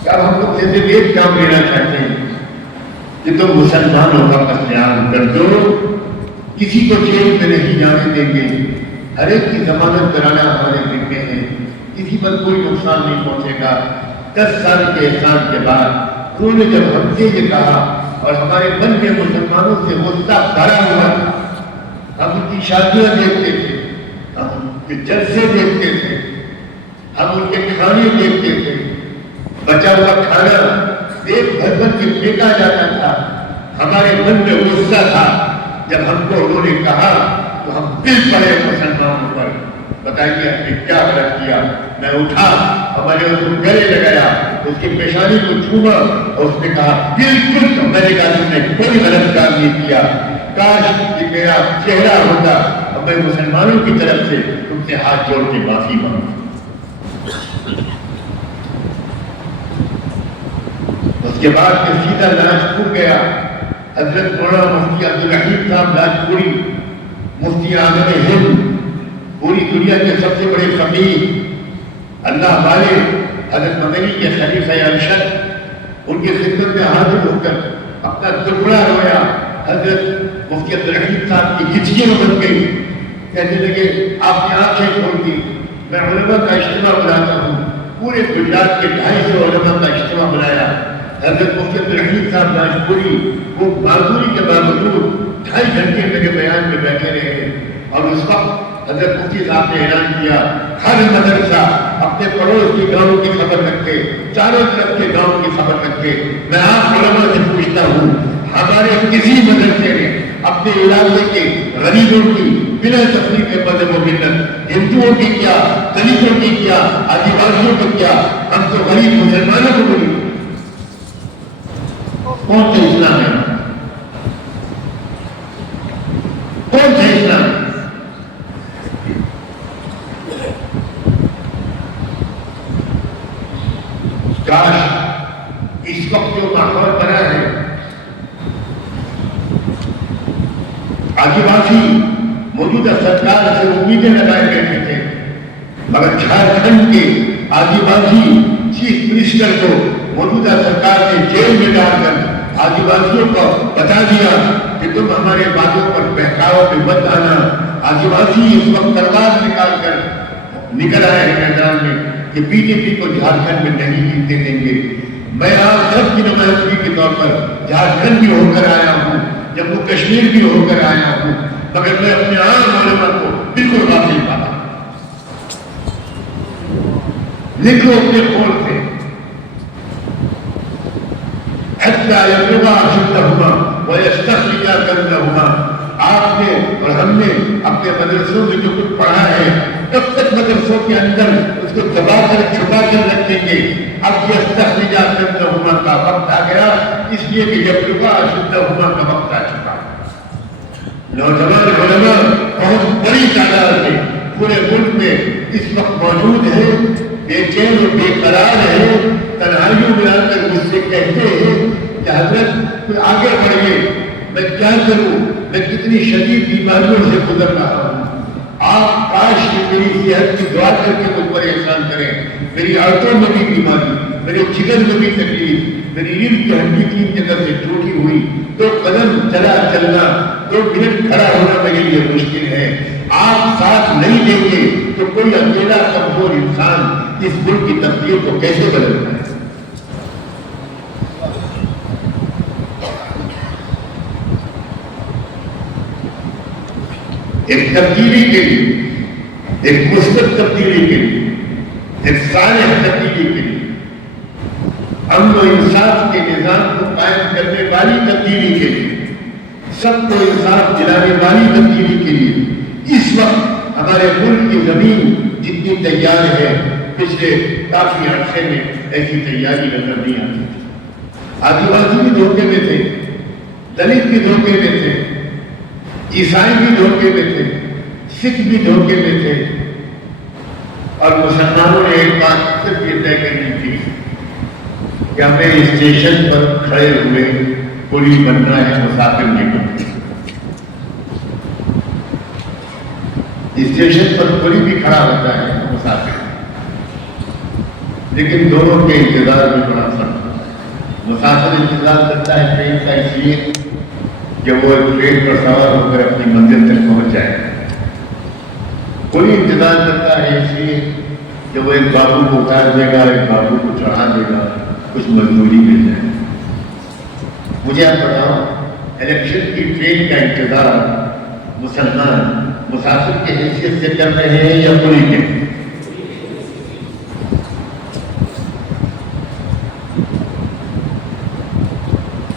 کہ اب ہم لوگ سے ایک کام لینا چاہتے ہیں کہ تم مسلمانوں کا قتل کر دو، کسی کو جیل میں نہیں جانے دیں گے، ہر ایک کی ضمانت کرانا ہمارے ذمے ہے، کسی پر کوئی نقصان نہیں پہنچے گا. 10 سال کے احسان کے بعد انہوں نے جب ہم سے یہ کہا اور ہمارے من میں مسلمانوں سے غصہ بھرا ہوا تھا، ہم ان کی شادیاں دیکھتے تھے، ہم ان کے جلسے دیکھتے تھے، ہم ان کے کھانے دیکھتے تھے، بچا ہوا کھانا دیکھ بھر بھر کے پھینکا جاتا تھا. ہمارے من میں غصہ تھا. جب ہم کو انہوں نے کہا تو ہم دل پڑے مسلمانوں پر. بتائیے ہم نے کیا غلط کیا. میں اٹھا، ہمارے اس کو گلے لگایا، اس کی پیشانی کو چھوما اور اس نے کہا بالکل میں نے کہا تم نے کوئی غلط کام نہیں کیا، کاش کہ میرا چہرہ ہوتا اب میں مسلمانوں کی طرف سے تم سے ہاتھ جوڑ کے معافی مانگوں. اس کے بعد میں سیدھا لاجپور گیا. حضرت مولانا مفتی عبدالرحیم صاحب لاجپوری، مفتی اعظم ہند، پوری دنیا کے سب سے بڑے فقیر، اللہ والے، حضرت مدنی کے خلیفہ ارشد، ان کی خدمت میں حاضر ہو کر اپنا ٹکڑا رویا. حضرت مفتی عبدالرحیم صاحب کی ہچکیاں بن گئی. کہنے لگے آپ نے آنکھیں کھول دی. میں علماء کا اجتماع بلاتا ہوں، پورے گجرات کے 250 علماء کا اجتماع بلایا. حضرت مفتی عبدالرحیم صاحب لاجپوری وہ معذوری کے باوجود 2.5 گھنٹے میرے بیان میں بیٹھے رہے. اور اس وقت حضرت مفتی صاحب نے اعلان کیا ہر مدرسہ اپنے پڑوس کے گاؤں کی خبر رکھے، چاروں طرف کے گاؤں کی خبر رکھے. میں آپ علماء سے پوچھتا ہوں ہمارے کسی مدرسے نے اپنے علاقے کے غریبوں کی بلا تفریق مذہب و ملت، ہندوؤں کی کیا، دلتوں کی کیا، آدیواسیوں کو کیا، ہم تو غریب مسلمانوں کو بولی. کون سا اسلام ہے؟ کون سا اسلام؟ کاش اس وقت جو ماحول بنا ہے، آدیواسی موجودہ سرکار سے امیدیں لگائے بیٹھے تھے، مگر جھارکھنڈ کے آدیواسی چیف منسٹر کو موجودہ سرکار نے جیل میں ڈال کر آدی واسیوں کو بتا دیا کہ تم ہمارے باتوں پر بہکاؤ پہ مت آنا. آدی واسی اس وقت تلوار نکال کر نکل آئے ہیں میدان میں کہ بی جے پی کو جھارکھنڈ میں نہیں جیتنے دیں گے. میں آپ سب کی نمائندگی کے طور پر جھارکھنڈ بھی ہو کر آیا ہوں, جموں کشمیر بھی ہو کر آیا ہوں, مگر میں اپنے عام علماء کو بالکل بات نہیں پاتا. لکھ لو اپنے قول سے حتی یبلغ اشدہما ویستخرج کنزہما. آپ نے اور ہم نے اپنے مدرسوں میں جو کچھ پڑھا ہے تب تک مدرسوں کے اندر اس کو دبا کر چھپا کر رکھیں گے. اب یستخرج کنزہما کا وقت آ گیا, اس لیے کہ یبلغ اشدہما کا وقت آ چکا. نوجوان علماء بہت بڑی تعداد میں پورے ملک میں اس وقت موجود ہیں, بے چین اور بے قرار ہے, تنہائیوں میں آ کر مجھ سے کہتے ہیں کہ حضرت آگے بڑھیے, میں کیا کروں, میں کتنی شدید بیماریوں سے گزر رہا ہوں, آپ کاش کہ میری صحت کی دعا کر کے مجھ پر احسان کریں. میری آنتوں میں بھی بیماری, میرے جگر میں بھی تکلیف, میری ریڑھ کی ہڈی 3 جگہ سے ٹوٹی ہوئی, 2 قدم چلنا 2 منٹ کھڑا ہونا میرے لیے مشکل ہے. آپ ساتھ نہیں دیں گے تو کوئی اکیلا کمزور انسان اس ملک کی تقدیر کو کیسے بدلتا ہے؟ ایک تبدیلی کے لیے, ایک مثبت تبدیلی کے لیے, ایک صالح تبدیلی کے لیے, امن و انصاف کے نظام کو قائم کرنے والی تبدیلی کے لیے, سب کو انصاف دلانے والی تبدیلی کے لیے اس وقت ہمارے ملک کی زمین جتنی تیار ہے پچھلے کافی عرصے میں ایسی تیاری نظر نہیں آتی. آدی واسی بھی دھوکے میں تھے, دلت بھی دھوکے میں تھے, عیسائی بھی دھوکے میں تھے, سکھ بھی دھوکے میں تھے, اور مسلمانوں نے ایک بات صرف یہ طے کرنی تھی کہ ہمیں اسٹیشن پر کھڑے ہوئے پولیس بننا ہے, مسافر نہیں بننا. اسٹیشن پر کوئی بھی کھڑا ہوتا ہے مسافر, لیکن دونوں کے انتظار میں بڑا فرق ہے. مسافر انتظار کرتا ہے ٹرین کا اس لیے کہ وہ ٹرین پر سوار ہو کر اپنی منزل تک پہنچ جائے. کوئی انتظار کرتا ہے اس لیے کہ وہ ایک بابو کو اتار دے گا, ایک بابو کو چڑھا دے گا, کچھ مزدوری مل جائے. مجھے آپ بتاؤ, الیکشن کی ٹرین کا انتظار مسلمان مسافر کے حیثیت سے کر رہے ہیں یا کوئی کے؟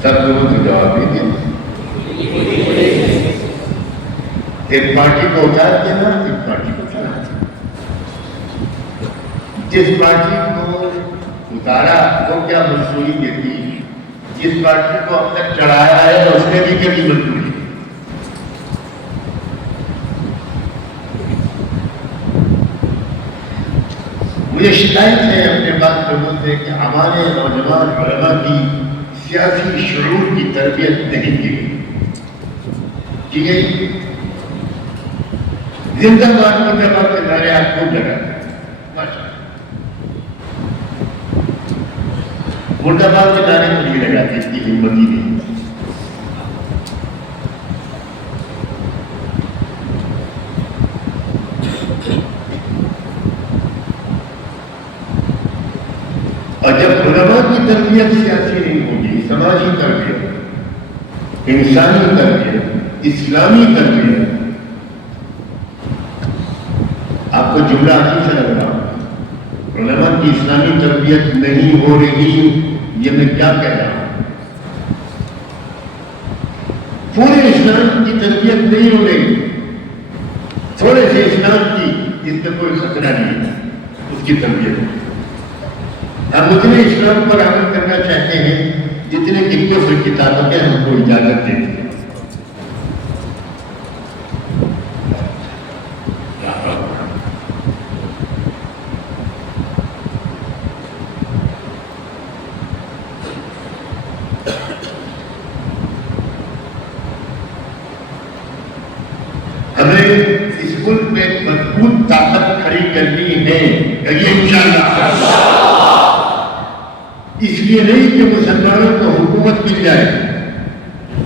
سب لوگوں سے جواب دیجیے. ایک پارٹی کو اتار دینا, ایک پارٹی کو چڑھا دینا. جس پارٹی کو اتارا وہ کیا مزدوری دیتی, جس پارٹی کو اب تک چڑھایا ہے اس نے بھی کبھی مزدوری. مجھے شکایت ہے اپنے بعض لوگوں سے کہ ہمارے نوجوان علماء کی سیاسی شعور کی تربیت نہیں کی گئی. ٹھیک ہے, زندہ باد کی طرح کے نعرے آپ خوب لگاتے ہیں, مرد آباد کے نعرے کو نہیں لگاتے, اس کی ہمت ہی نہیں. اور جب علماء کی تربیت سیاسی نہیں ہوگی, سماجی تربیت, انسانی تربیت, اسلامی تربیت, آپ کو جملہ عجیب سے لگ رہا ہوں, علماء کی اسلامی تربیت نہیں ہو رہی, یہ میں کیا کہہ رہا ہوں؟ پورے اسلام کی تربیت نہیں ہو رہی, تھوڑے سے اسلام کی اس میں کوئی خطرہ نہیں ہے اس کی تربیت. ہم اتنے اسلام پر عمل کرنا چاہتے ہیں جتنے کی کفر کی طاقتیں ہم کو اجازت دیتی ہیں. ہمیں اس ملک میں مضبوط طاقت کھڑی کرنی ہے, یہ انشاءاللہ اس لیے نہیں کہ مسلمانوں کو حکومت مل جائے،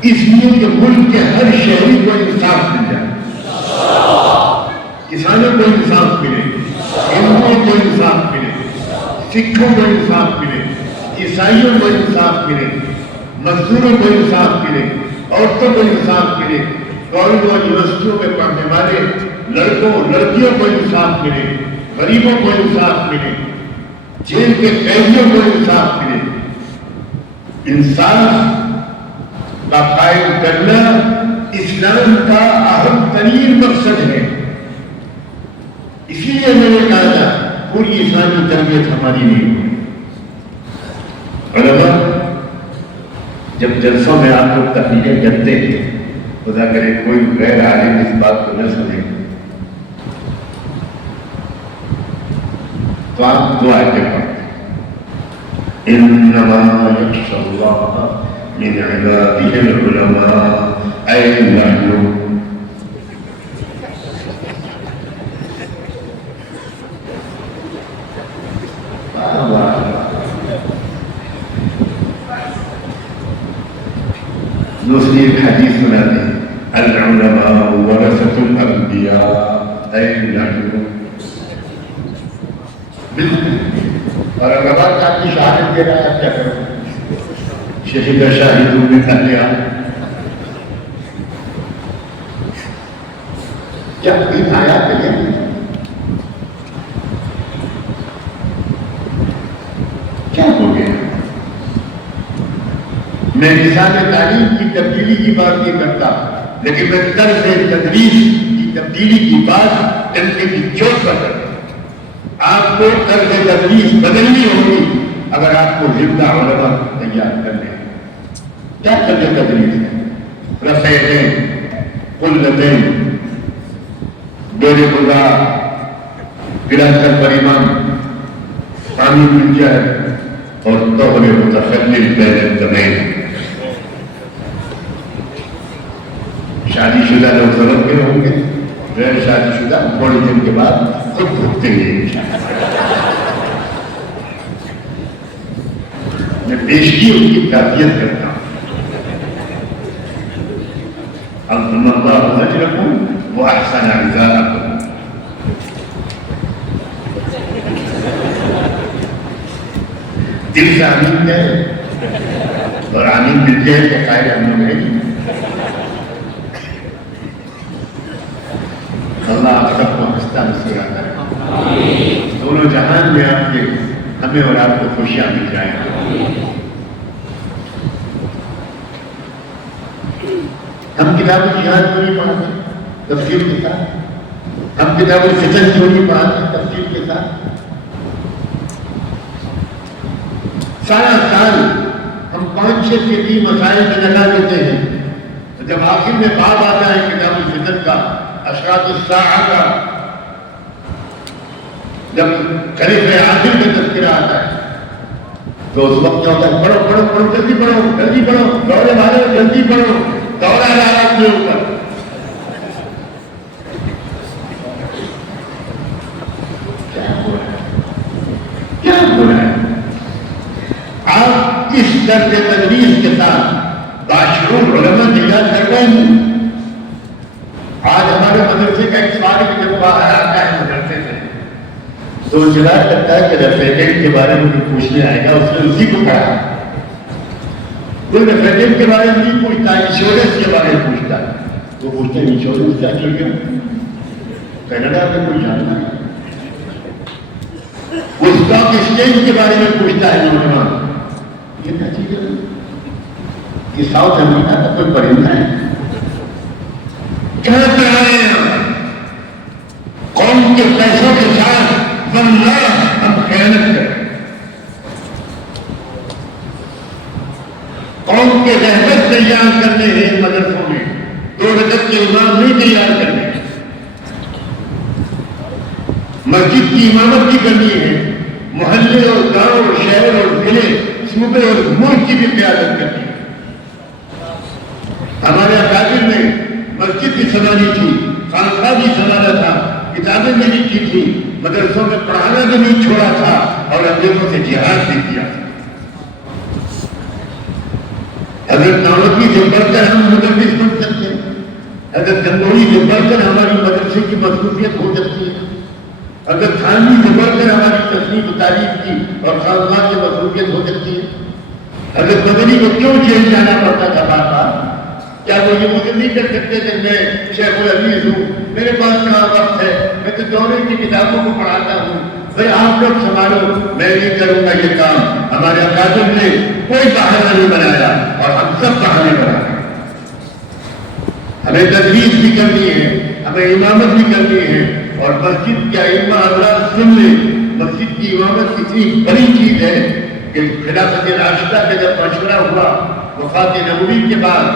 اس لیے کہ ملک کے ہر شہری کو انصاف مل جائے، کسانوں کو انصاف ملے، ہندوؤں کو انصاف ملے، سکھوں کو انصاف ملے، عیسائیوں کو انصاف ملے، مزدوروں کو انصاف ملے، عورتوں کو انصاف ملے، کالجوں اور یونیورسٹیوں میں پڑھنے والے لڑکوں لڑکیوں کو انصاف ملے، غریبوں کو انصاف ملے، جیل کے قیدیوں کو انصاف ملے۔ انصاف کا قائم کرنا اسلام کا اہم ترین مقصد ہے۔ اسی لیے میں نے کہا تھا پوری اسلامی تربیت ہماری نہیں ہوئی۔ علماء جب جلسوں میں آپ لوگ تقریریں کرتے ہیں، خدا کرے کوئی غیر عالم اس بات کو نہ سنے تو آپ دعا کے پڑھتے انما یخشی اللہ من عباده العلماء اے نحن۔ دوسری ایک حدیث سناتے ہیں العلماء ورثۃ الانبیاء اے نحن۔ بالکل، اور اگر بات آپ کی شہادت دے رہا ہے آپ کیا کرو؟ شہید شاہدوں میں کر لیا جب دن آیا کہ کیا ہو گیا؟ میں نظام تعلیم کی تبدیلی کی بات نہیں کرتا، لیکن میں طرز تدریس کی تبدیلی کی بات ڈنڈے کی چوٹ پر کرتا۔ آپ کو طرز تدریس بدلنی ہوگی اگر آپ کو زندہ علماء تیار کرنے۔ کیا طرز تدریس ہے؟ رفعتین، قلتین، دور خدا، فراست پر امام، پانی منجر اور طور متخلل بین الدمین۔ شادی شدہ لوگ سمجھ کے ہوں گے، غیر شادی شدہ تھوڑے دن کے بعد خود بھگتے ہیں۔ میں پیشگی ان کی تعزیت کرتا ہوں۔ اعظم اللہ اجرکم واحسن عزاءکم۔ دل سے آمین کہے اور آمین مل جائے تو خیر ہم لوگ ہیں۔ اللہ آپ سب کو ہنستا مسکراتا رہے، دونوں جہان میں آپ کے ہمیں اور آپ کو خوشیاں مل جائیں۔ ہم کتاب الجہاد کیوں نہیں پڑھاتے تفصیل کے ساتھ؟ ہم کتاب الفتن کیوں نہیں پڑھاتے تفصیل کے ساتھ؟ سارا سال ہم 5-6 فقہی مسائل میں لگا دیتے ہیں، جب آخر میں باب آتا ہے کتاب الفتن کا، اشراط الساعہ کا، جب خلیفہ عادل کا تذکرہ آتا ہے تو اس وقت کیا ہوتا ہے؟ پڑھو پڑھو پڑھو، جلدی پڑھو جلدی پڑھو، دوڑے والے جلدی پڑھو، دورہ حالات کے اوپر۔ کیا ہو رہا ہے؟ آپ اس درس تدریس کے ساتھ باشعور علماء تیار کر رہے ہیں۔ آج ہمارے مدرسے کا ایک فارغ جب باہر آتا ہے مدرسے سے تو انتظار کرتا ہے کہ ریفریجریٹر کے بارے میں کوئی پوچھنے آئے گا، اس نے اسی کو پڑھا۔ کوئی ریفریجریٹر کے بارے میں نہیں پوچھتا، انشورنس کے بارے میں پوچھتا ہے۔ وہ پوچھتے ہیں انشورنس کیا چل گیا؟ کینیڈا میں کوئی جانتا ہے؟ وہ اسٹاک ایکسچینج کے بارے میں پوچھتا ہے نوجوان، یہ کیا چیز ہے؟ یہ ساؤتھ امریکہ کا کوئی پرندہ ہے؟ کیا کر رہے ہیں قوم کے پیسوں کے ساتھ؟ واللہ ہم خیانت کریں، قوم کے رہبر تیار کرنے ہیں مدرسوں میں، 2 رکعت کے امام نہیں تیار کرنے، مسجد کی امامت کی کرنی ہے، محلے اور گاؤں اور شہر اور ضلع صوبے اور ملک کی بھی قیادت کرنی ہے۔ ہمارے اکابر نے مسجد بھی سنبھالی تھی، خانقاہ بھی سنبھالا تھا، کتابیں بھی لکھی تھی، مدرسوں میں پڑھانا بھی نہیں چھوڑا تھا اور انگریزوں سے جہاد بھی کیا تھا۔ حضرت نانوتوی سے بڑھ کر ہم مدرس بن سکتے ہیں، حضرت گنگوئی سے بڑھ کر ہماری مدرسے کی مصروفیت ہو سکتی ہے، حضرت تھانوی سے بڑھ کر ہماری تصنیف و تعریف کی اور خاص کی مصروفیت ہو سکتی ہے۔ حضرت مدنی کو کیوں جیل جانا پڑتا تھا بار بار؟ کیا وہ یہ مجھے نہیں کر سکتے کہ میں شیخ العزیز ہوں، میرے پاس کہاں وقت ہے، میں تو دورے کی کتابوں کو پڑھاتا ہوں، بھائی آپ لوگ سنبھالو، میں نہیں کروں گا یہ کام۔ ہمارے اکابر نے کوئی بہانہ نہیں بنایا اور ہم سب بہانے بنائے۔ ہمیں تدریس بھی کرنی ہے، ہمیں امامت بھی کرنی ہے، اور مسجد کے ائمہ حضرات سن لیں، مسجد کی امامت اتنی بڑی چیز ہے کہ خلافت راشدہ کا جب مشورہ ہوا وفات نبوی کے بعد،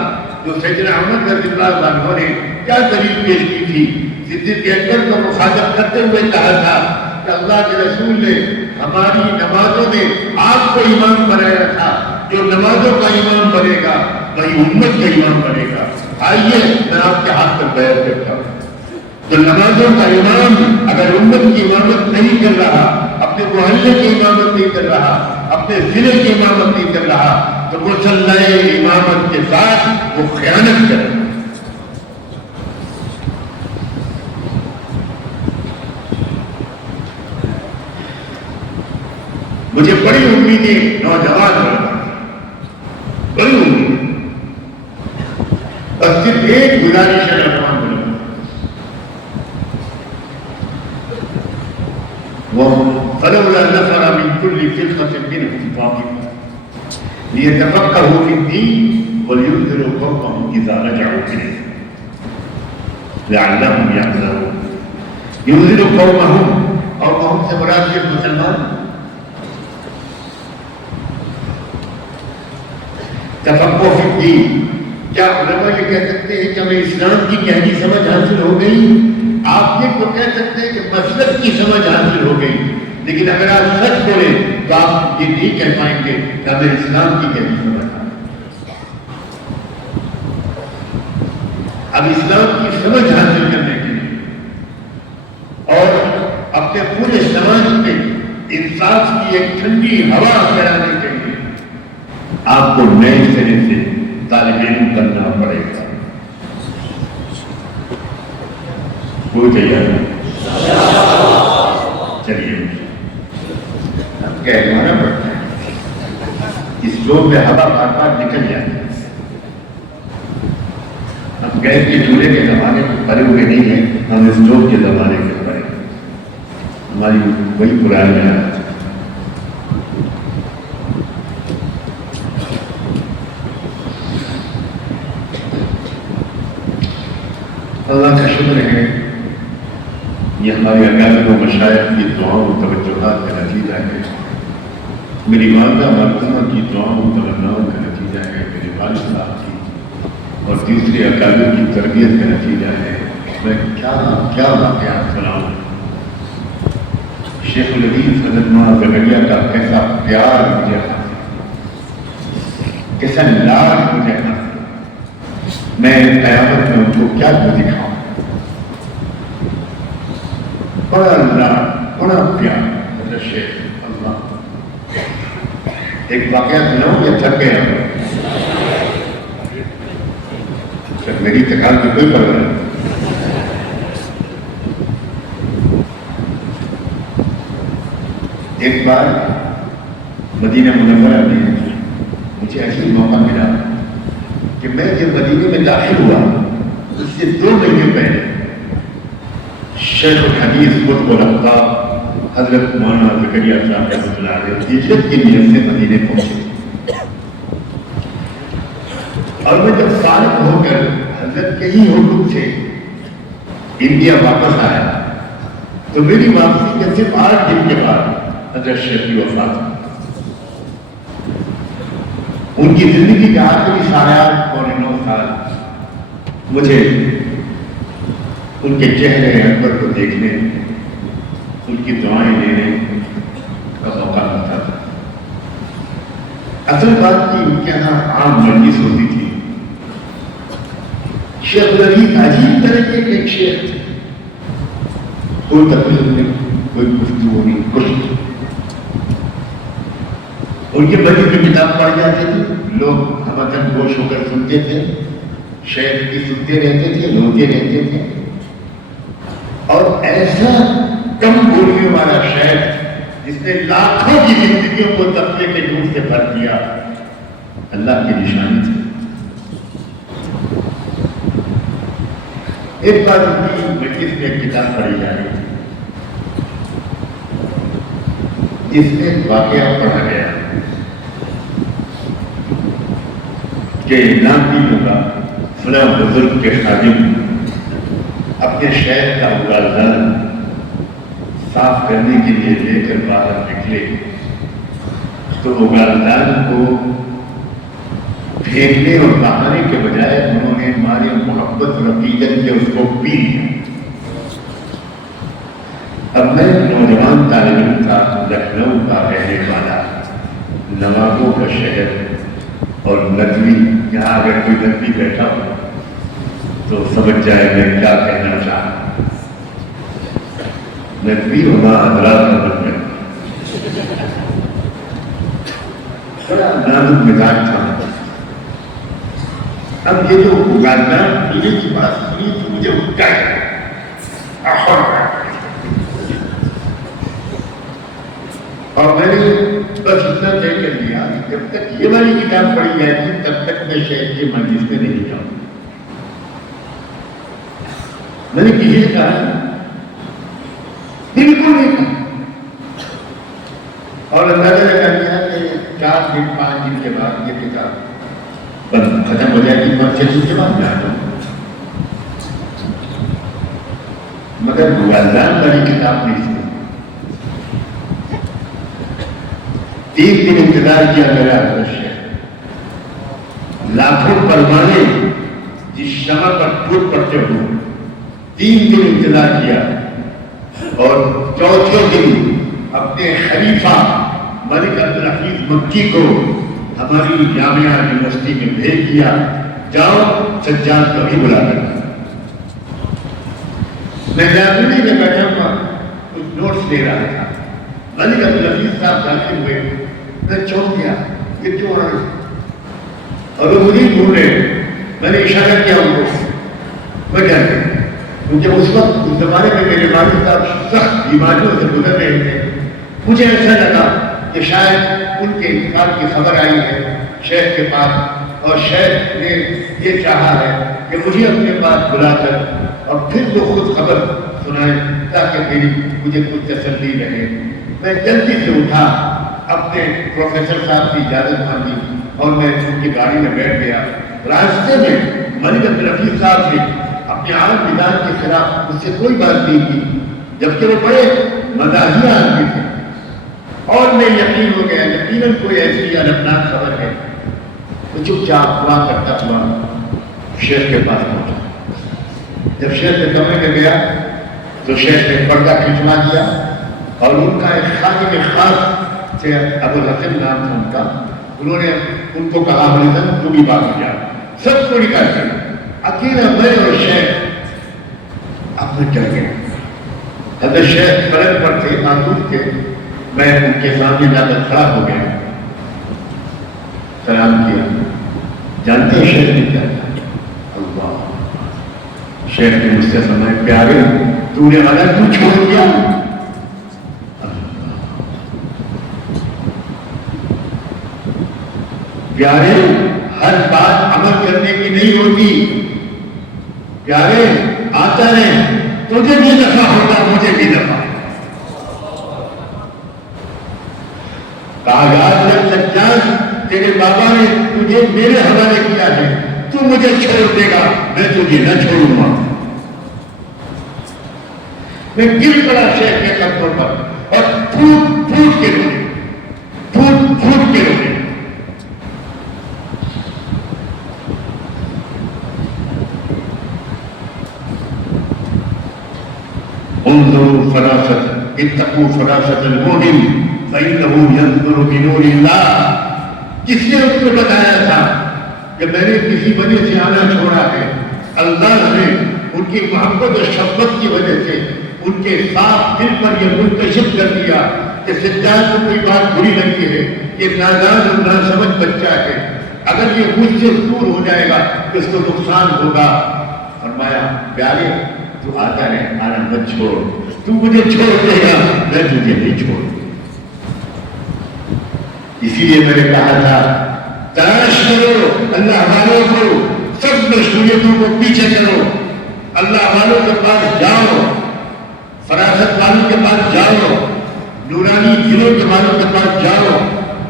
تو سیدنا عمر رضی اللہ عنہ نے کیا دلیل پیش کی تھی؟ صدیق اکبر کو مخاطب کرتے ہوئے کہا تھا کہ اللہ کے رسول نے ہماری نمازوں میں آپ کو امام بنایا تھا، جو نمازوں کا امام بنے گا وہی امت کا امام بنے گا۔ آئیے میں آپ کے ہاتھ پر بیعت کرتا ہوں، تو نمازوں کا امام اگر امت کی امامت نہیں کر رہا، اپنے محلے کی امامت نہیں کر رہا، اپنے ضلع کی امامت نہیں کر رہا، تو مصلح امامت کے ساتھ وہ خیانت کرے۔ مجھے بڑی امیدیں نوجوان ہیں، بڑی امید، اور صرف ایک گزارش ہے نوجوان بولوں، فلولا نفر من كل فرقة منهم طائفة ليتفقهوا في الدين ولينذروا قومهم إذا رجعوا إليه لعلهم يحذرون۔ ينذروا قومهم، قومهم سے مراد صرف مسلمان، تفقہ فی الدین، کیا علماء یہ کہہ سکتے ہیں کہ ہمیں اسلام کی گہری سمجھ حاصل ہو گئی؟ آپ یہ تو کہہ سکتے ہیں کہ مسلک کی سمجھ حاصل ہو گئی، لیکن اگر آپ سچ بولیں تو آپ یہ نہیں کہہ پائیں گے کہ ہمیں اسلام کی گہری سمجھ حاصل۔ اب اسلام کی سمجھ حاصل کرنے کے لیے اور اپنے پورے سماج میں انصاف کی ایک ٹھنڈی ہوا پھیلانے کے لیے آپ کو نئے سرے سے طالب علم کرنا پڑے گا۔ کوئی تیار ہے؟ چلیے اب کہنا پڑتا ہے، اس لوگ میں ہوا بار بار نکل جاتی ہے۔ ہم گیس کے چولہے کے زمانے میں پڑے ہوئے نہیں ہیں، ہم اس لوگ کے زمانے میں پڑے، ہماری وہی پرانی ہے۔ اللہ کا شکر ہے، یہ ہمارے اکابر و مشائخ کی دعاؤں و توجہات کا نتیجہ ہے، میری والدہ مرحومہ کی دعاؤں و تمناؤں کا نتیجہ ہے، میرے والد صاحب کی اور تیسرے اکابر کی تربیت کا نتیجہ ہے۔ میں کیا واقعات سناؤں، شیخ العزیز حضرت مولانا زکریا کا کیسا پیار مجھے حاصل، کیسا لاڈ مجھے حاصل، میں قیامت میں ان کو کیا دکھاؤں، بڑا لاڈ، بڑا پیار حضرت شیخ۔ اللہ ایک واقعہ سناؤں یا تھک گیا؟ میری تکان کی کوئی پرواہ نہیں۔ ایک بار مدینہ منورہ میں مجھے ایسا موقع ملا کہ میں جب مدینے میں داخل ہوا اس سے 2 مہینے پہلے شیخ الحدیث قطب الاقطاب حضرت مولانا زکریا صاحب رحمۃ اللہ علیہ ہجرت کی نیت سے مدینے پہنچے، اور میں جب فارغ ہو کر حضرت کے ہی حکم سے انڈیا واپس آیا تو میری واپسی کے صرف 8 دن کے بعد حضرت شیخ کی وفات ہوئی۔ ان کی زندگی کا آخری 8.5-9 سال مجھے ان کے چہرے اکبر کو دیکھنے، ان کی دعائیں لینے کا موقع ملتا تھا۔ اصل بات کی ان کے یہاں عام مجلس ہوتی تھی، شیخ العزیز عجیب طرح کے ایک شیخ تھے، کوئی تقریر نہیں، کوئی گفتگو نہیں، کچھ نہیں۔ ان کے بڑی جو کتاب پڑھ جاتی تھی لوگ ہمتن گوش ہو کر سنتے تھے، شیخ کی سنتے رہتے تھے، روتے رہتے تھے. اور ایسا کم بولنے والا شیخ جس نے لاکھوں کی زندگیوں کو تقوی کے نور سے بھر دیا، اللہ کی نشانی تھی. ایک بار ان کی مجلس میں ایک کتاب پڑھی جا رہی تھی جس میں واقعہ پڑھا گیا کہ نامدیوں کا فلاں بزرگ کے خادم اپنے شہر کا اگالدان صاف کرنے کے لیے لے کر باہر نکلے تو اگالدان کو پھینکنے اور بہانے کے بجائے انہوں نے ہماری محبت اور عقیدت کے اس کو پی لیا. اب میں نوجوان طالب علم تھا، لکھنؤ کا رہنے والا، نوابوں کا شہر اور ندوی. یہاں اگر کوئی ندوی بیٹھا ہو تو سمجھ جائے میں کیا کہنا چاہتا. ندوی وہاں حضرات کا بن گیا، بڑا نازک مزاج تھا. اب یہ جو اگالدان پینے کی بات سنی تو مجھے اٹھا ہے اور میں نے بس اتنا طے کر لیا جب تک یہ والی کتاب پڑھی جائے گی تب تک میں شہر کے مجلس میں نہیں جاؤں. میں نے کسی سے کہا بالکل نہیں کہا اور اندازہ لگا دیا کہ 4 دن 5 دن کے بعد یہ کتاب ختم ہو جائے گی. 5 دن کے بعد میں آ جاؤں. مگر اگالدان والی کتاب نہیں سنی. 3 دن انتظار کیا میرا ادرش ہے. لاکھوں پروانے جس شمع پر ٹوٹ پڑتے ہوئے 3 دن انتظار کیا اور چوتھے دن اپنے خلیفہ ملک عبدالحفیظ مکی کو ہماری جامعہ یونیورسٹی میں بھیج دیا، جاؤ سجاد کو بھی بلا کر. میں لائبریری میں بیٹھا ہوا کچھ نوٹس لے رہا تھا. ملک عبدالحفیظ صاحب داخل ہوئے. میں چونک گیا یہ کیوں آ رہے اور وہ مجھے ڈھونڈ رہے. میں نے اشارہ کیا ان کو. میں کیا کہ کیونکہ اس وقت اس زمانے میں میرے والد صاحب سخت بیماریوں سے گزر رہے تھے. مجھے ایسا لگا کہ شاید ان کے انتقال کی خبر آئی ہے شیخ کے پاس اور شیخ نے یہ چاہا ہے کہ مجھے اپنے پاس بلا کر اور پھر وہ خود خبر سنائے تاکہ مجھے کچھ تسلی رہے. میں جلدی سے اٹھا، اپنے پروفیسر صاحب کی اجازت مانگی اور میں ان کی گاڑی میں بیٹھ گیا. راستے میں ملک عبدالحفیظ صاحب نے اپنے عام مزاج کے خلاف مجھ سے کوئی بات نہیں کی، جبکہ وہ بڑے مزاحیہ آدمی تھے. اور میں یقین ہو گیا یقیناً کوئی ایسی المناک خبر ہے. تو چپ چاپ دعا کرتا ہوا شیخ کے پاس پہنچا. جب شیخ کے کمرے میں گیا تو شیخ نے پردہ کھینچوا دیا اور ان کا ایک خادم خاص سے ابوالحسن نام تھا ان کا. انہوں نے ان کو کہا ابوالحسن تو بھی بات ہو جا. سب کو نکال کر اکیلا میں اور شیخ اب میں ڈر گیا. حضرت شیخ فرق پر تھے، معذور تھے. میں ان کے سامنے جا کر کھڑا ہو گیا، سلام کیا. جانتے ہیں شیخ نے کیا کہا؟ اللہ. شیخ نے مجھ سے فرمایا پیارے تو نے والا کیوں چھوڑ دیا؟ پیارے ہر بات عمل کرنے کی نہیں ہوتی. پیارے آتا رہے، تجھے بھی دفعہ ہوتا مجھے بھی دفعہ. کاغذ میں سجاد تیرے بابا نے تجھے میرے حوالے کیا ہے، تو مجھے چھوڑ دے گا میں تجھے نہ چھوڑوں گا. میں گر پڑا شیخ کے قدموں پر اور پھوٹ پھوٹ کے روئے، پھوٹ پھوٹ کے روئے. انظروا فراست اتقوا فراست المؤمن فإنه ينظر بنور اللہ. کس نے اس کو بتایا تھا کہ میں نے کسی وجہ سے آنا چھوڑا ہے؟ اللہ نے ان کی محبت اور شفقت کی وجہ سے ان کے صاف دل پر یہ منتشر کر دیا کہ سجاد کو کوئی بات بری لگی ہے، یہ نادان اور ناسمجھ بچہ ہے. اگر یہ مجھ سے دور ہو جائے گا تو اس کو نقصان ہوگا. فرمایا پیارے تو آتا ہے آنا مت چھوڑ, تو مجھے چھوڑ دے گا میں تجھے نہیں چھوڑ. اسی لیے میں نے کہا تھا تلاش کرو اللہ والوں کو, سب مشغولیتوں کو پیچھے کرو, اللہ والوں کے پاس جاؤ, فراست والوں کے پاس جاؤ, نورانی دلوں کے والوں کے پاس جاؤ,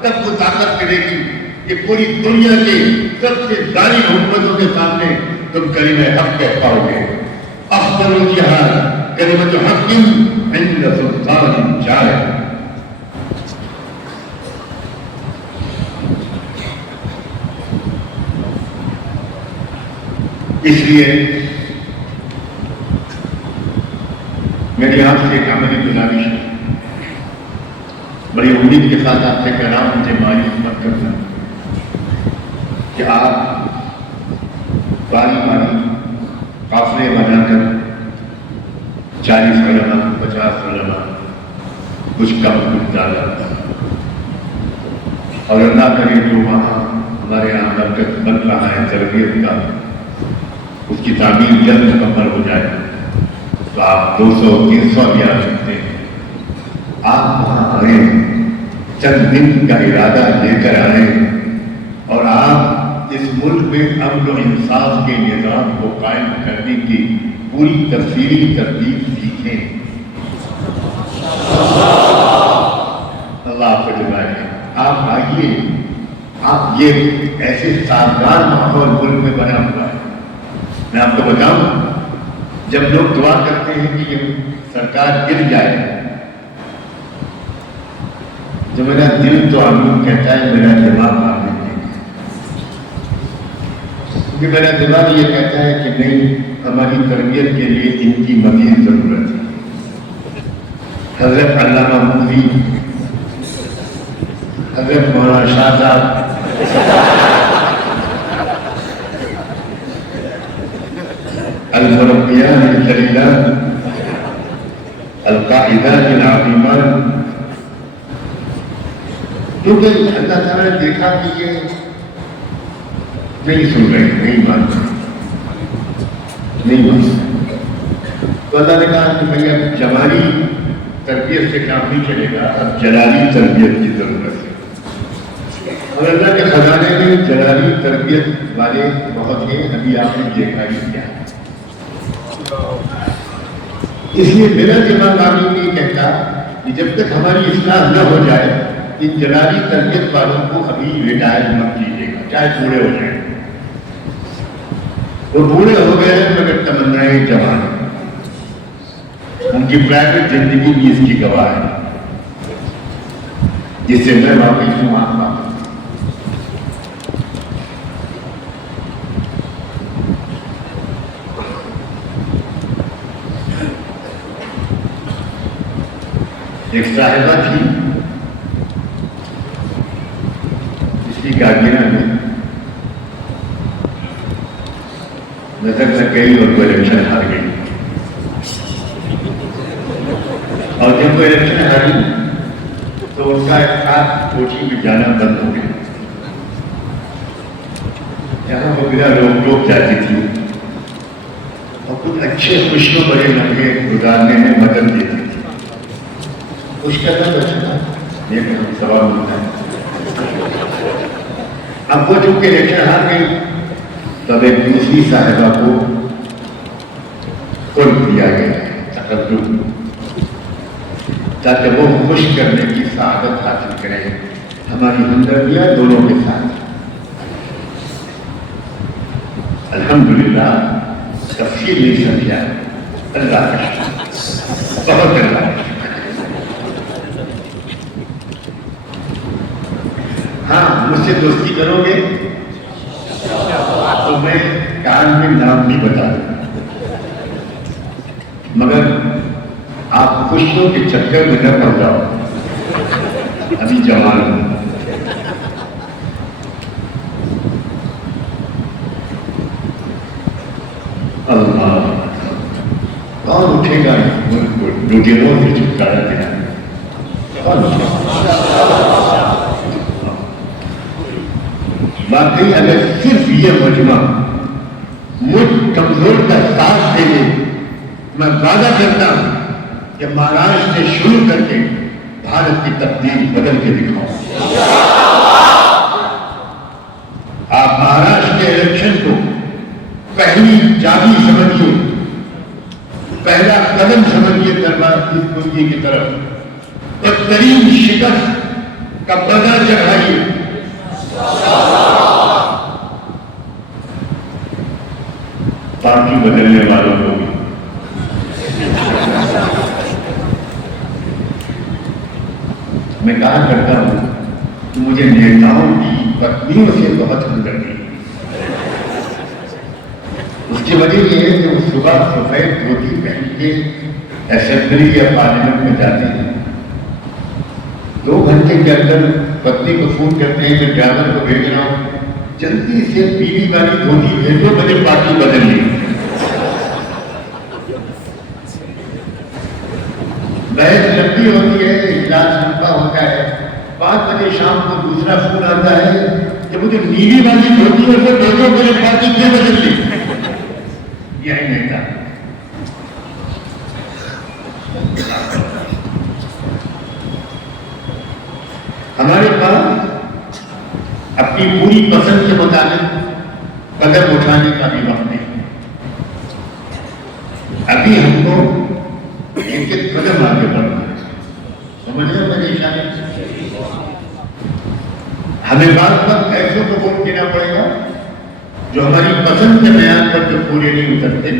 تب وہ طاقت کرے گی کہ پوری دنیا کے سب سے ظالم حکومتوں کے سامنے تم کلمہ حق کہہ پاؤ گے. افضل الجہاد کلمۃ حق عند سلطان جائر. اس لیے میری آپ سے ایک عملی گزارش ہے, بڑی امید کے ساتھ آپ سے کہہ رہا ہوں, مجھے مایوس مت کرنا کہ آپ باری باری قافلے بنا کر 40 علماء 50 علماء کچھ کم کچھ زیادہ, اور اللہ کرے جو وہاں ہمارے یہاں مرکز بن رہا ہے تربیت کا, اس کی تعمیر جلد مکمل ہو جائے تو آپ 200-300 بھی آ سکتے ہیں. آپ وہاں آئیں, چند دن کا ارادہ لے کر آئیں, اور آپ اس ملک میں امن و انصاف کے نظام کو قائم کرنے کی پوری تفصیلی ترتیب سیکھیں. اللہ آپ کو جزائے. آپ آئیے, آپ یہ ایسے سازگار ماحول ملک میں بنا ہوا ہے. میں آپ کو بتاؤں, جب لوگ دعا کرتے ہیں کہ یہ سرکار گر جائے, تو میرا دل تو آمین کہتا ہے, میرا دماغ آمین نہیں, کیونکہ میرا دماغ یہ کہتا ہے کہ نہیں, ہماری تربیت کے لیے ان کی مزید ضرورت ہے. حضرت علامہ مفتی, حضرت مولانا شاہ صاحب, المربیان الجلیلان, القائدان العظیمان, کیونکہ اللہ تعالیٰ نے دیکھا کہ یہ نہیں سن رہے, نہیں مانتے, نہیں مانتے, تو اللہ نے کہا کہ بھائی اب جمالی تربیت سے کام نہیں چلے گا, اب جلالی تربیت کی ضرورت ہے. اور اللہ کے خزانے میں جلالی تربیت والے بہت ہیں, ابھی آپ نے دیکھا ہی کیا. اس لیے میرا دماغ آمین نہیں کہتا کہ جب تک ہماری اصلاح نہ ہو جائے, ان جلالی تربیت والوں کو ابھی ریٹائر مت کیجیے گا, چاہے بوڑھے ہو جائیں. وہ بوڑھے ہو گئے ہیں مگر تمنائیں جوان ہیں, ان کی پرائیویٹ زندگی بھی اس کی گواہ ہے, جس سے میں واقعی ہوں. آپ ایک صاحبہ تھی, اس کی کاغیرہ میں نظر لگ گئی اور وہ الیکشن ہار گئی. اور جب وہ الیکشن ہاری تو اس کا ایک ساتھ کوچنگ میں جانا بند ہو گیا. جہاں وہ بنا روک ٹوک جاتی تھی اور کچھ اچھے خوشیوں بڑے لمحے گزارنے میں مدد دیتی تھی. خوش کرنا تو اچھا تھا, یہ سوال ملتا ہے. اب وہ چونکہ الیکشن ہار گئی, تب ایک دوسری صاحبہ کو قرب دیا گیا تقدم, تاکہ وہ خوش کرنے کی سعادت حاصل کرے. ہماری ہمدردیاں دونوں کے ساتھ. الحمدللہ تفصیل نہیں سمجھا, اللہ کا شکر, بہت اللہ کا شکر. ہاں, مجھ سے دوستی کرو گے تو میں کان میں نام نہیں بتا دوں, مگر آپ خوشیوں کے چکر میں نہ پڑ جاؤ, ابھی جوان ہوں. اللہ کون اٹھے گا ملک کو لوٹیروں سے چھٹکارا دینا؟ کون اٹھے گا؟ واقعی اگر صرف یہ مجمع مجھ کمزور کا ساتھ دے دے، میں وعدہ کرتا ہوں کہ مہاراشٹر سے شروع کر کے بھارت کی تقدیر بدل کے دکھاؤں۔ آپ مہاراشٹر کے الیکشن کو پہلی چابی سمجھیے، پہلا قدم سمجھیے دربار کی کنجی کی طرف، بدترین شکست کا بدلہ چڑھائیے۔ پارٹی بدلنے والوں کو بھی میں کہا کرتا ہوں کہ مجھے نیتاؤں کی پتنیوں سے بہت ہمدردی ہے۔ اس کی وجہ یہ ہے کہ وہ صبح سفید دھوتی پہن کے اسمبلی یا پارلیمنٹ میں جاتے ہیں، 2 گھنٹے کے اندر پتنی کو فون کرتے ہیں کہ ڈرائیور کو بھیج رہا ہوں، جلدی سے پیلی والی دھوتی بھیجو، مجھے پارٹی بدلنی ہے۔ بحث لمبی ہوتی ہے، اجلاس لمبا ہوتا ہے، 5 بجے شام کو دوسرا فون آتا ہے کہ مجھے نیلی والی دھوتی اور سے بھیجو، مجھے پارٹی کیوں بدلنی؟ یہی نہیں تھا۔ ہمارے پاس اپنی پوری پسند کے مطابق قدم اٹھانے کا بھی وقت نہیں۔ ابھی ہم کو ایک ایک قدم آگے بڑھنا ہے، سمجھ رہے میرے اشارے؟ ہمیں بعض وقت ایسوں کو ووٹ دینا پڑے گا جو ہماری پسند کے معیار پر تو پورے نہیں اترتے،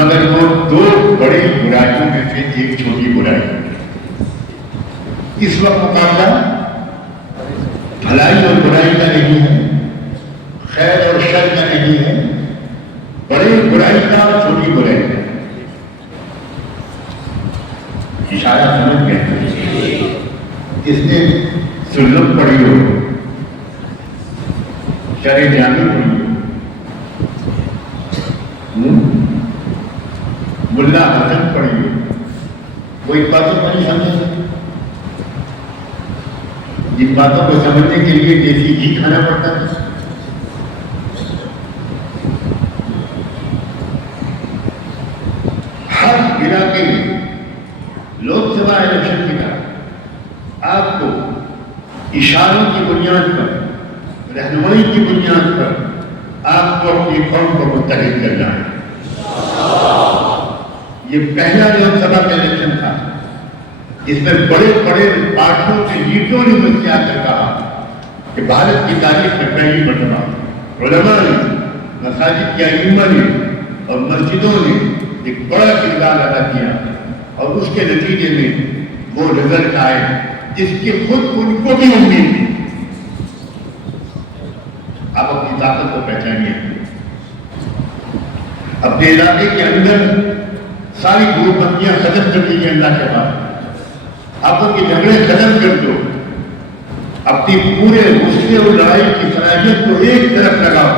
مگر وہ 2 بڑی برائیوں میں سے ایک چھوٹی برائی ہے۔ اس وقت مقابلہ بھلائی اور برائی کا نہیں ہے، خیر اور شر کا نہیں ہے، بڑی برائی کا اور چھوٹی برائی کا۔ اشارہ سمجھ گئے؟ کس نے سلم پڑھی ہو، شرع جامی پڑھی ہو، ملا حسن پڑھی ہو، کوئی باتوں کو نہیں سمجھے؟ جن باتوں کو سمجھنے کے لیے دیسی گھی کھانا پڑتا ہے۔ ہر علاقے میں لوک سبھا الیکشن کی طرح آپ کو اشاروں کی بنیاد پر، رہنمائی کی بنیاد پر آپ کو اپنی قوم کو متحد کرنا ہے۔ یہ پہلا لوک سبھا کا الیکشن تھا جس میں بڑے بڑے پارٹیوں کے لیڈروں نے مجھ سے آ کر کہا کہ بھارت کی تاریخ میں پہلی مرتبہ علماء نے، مساجد کے ائمہ نے اور مسجدوں نے ایک بڑا کردار ادا کیا، اور اس کے نتیجے میں وہ رزلٹ آئے جس کی خود ان کو بھی امید تھی۔ آپ اپنی طاقت کو پہچانیے، اپنے علاقے کے اندر ساری گروپ بندیاں ختم کر دیجیے اللہ کے بعد، آپوں کے جھگڑے ختم کر دو، اپنی پورے غصے اور لڑائی کی صلاحیت کو ایک طرف لگاؤ،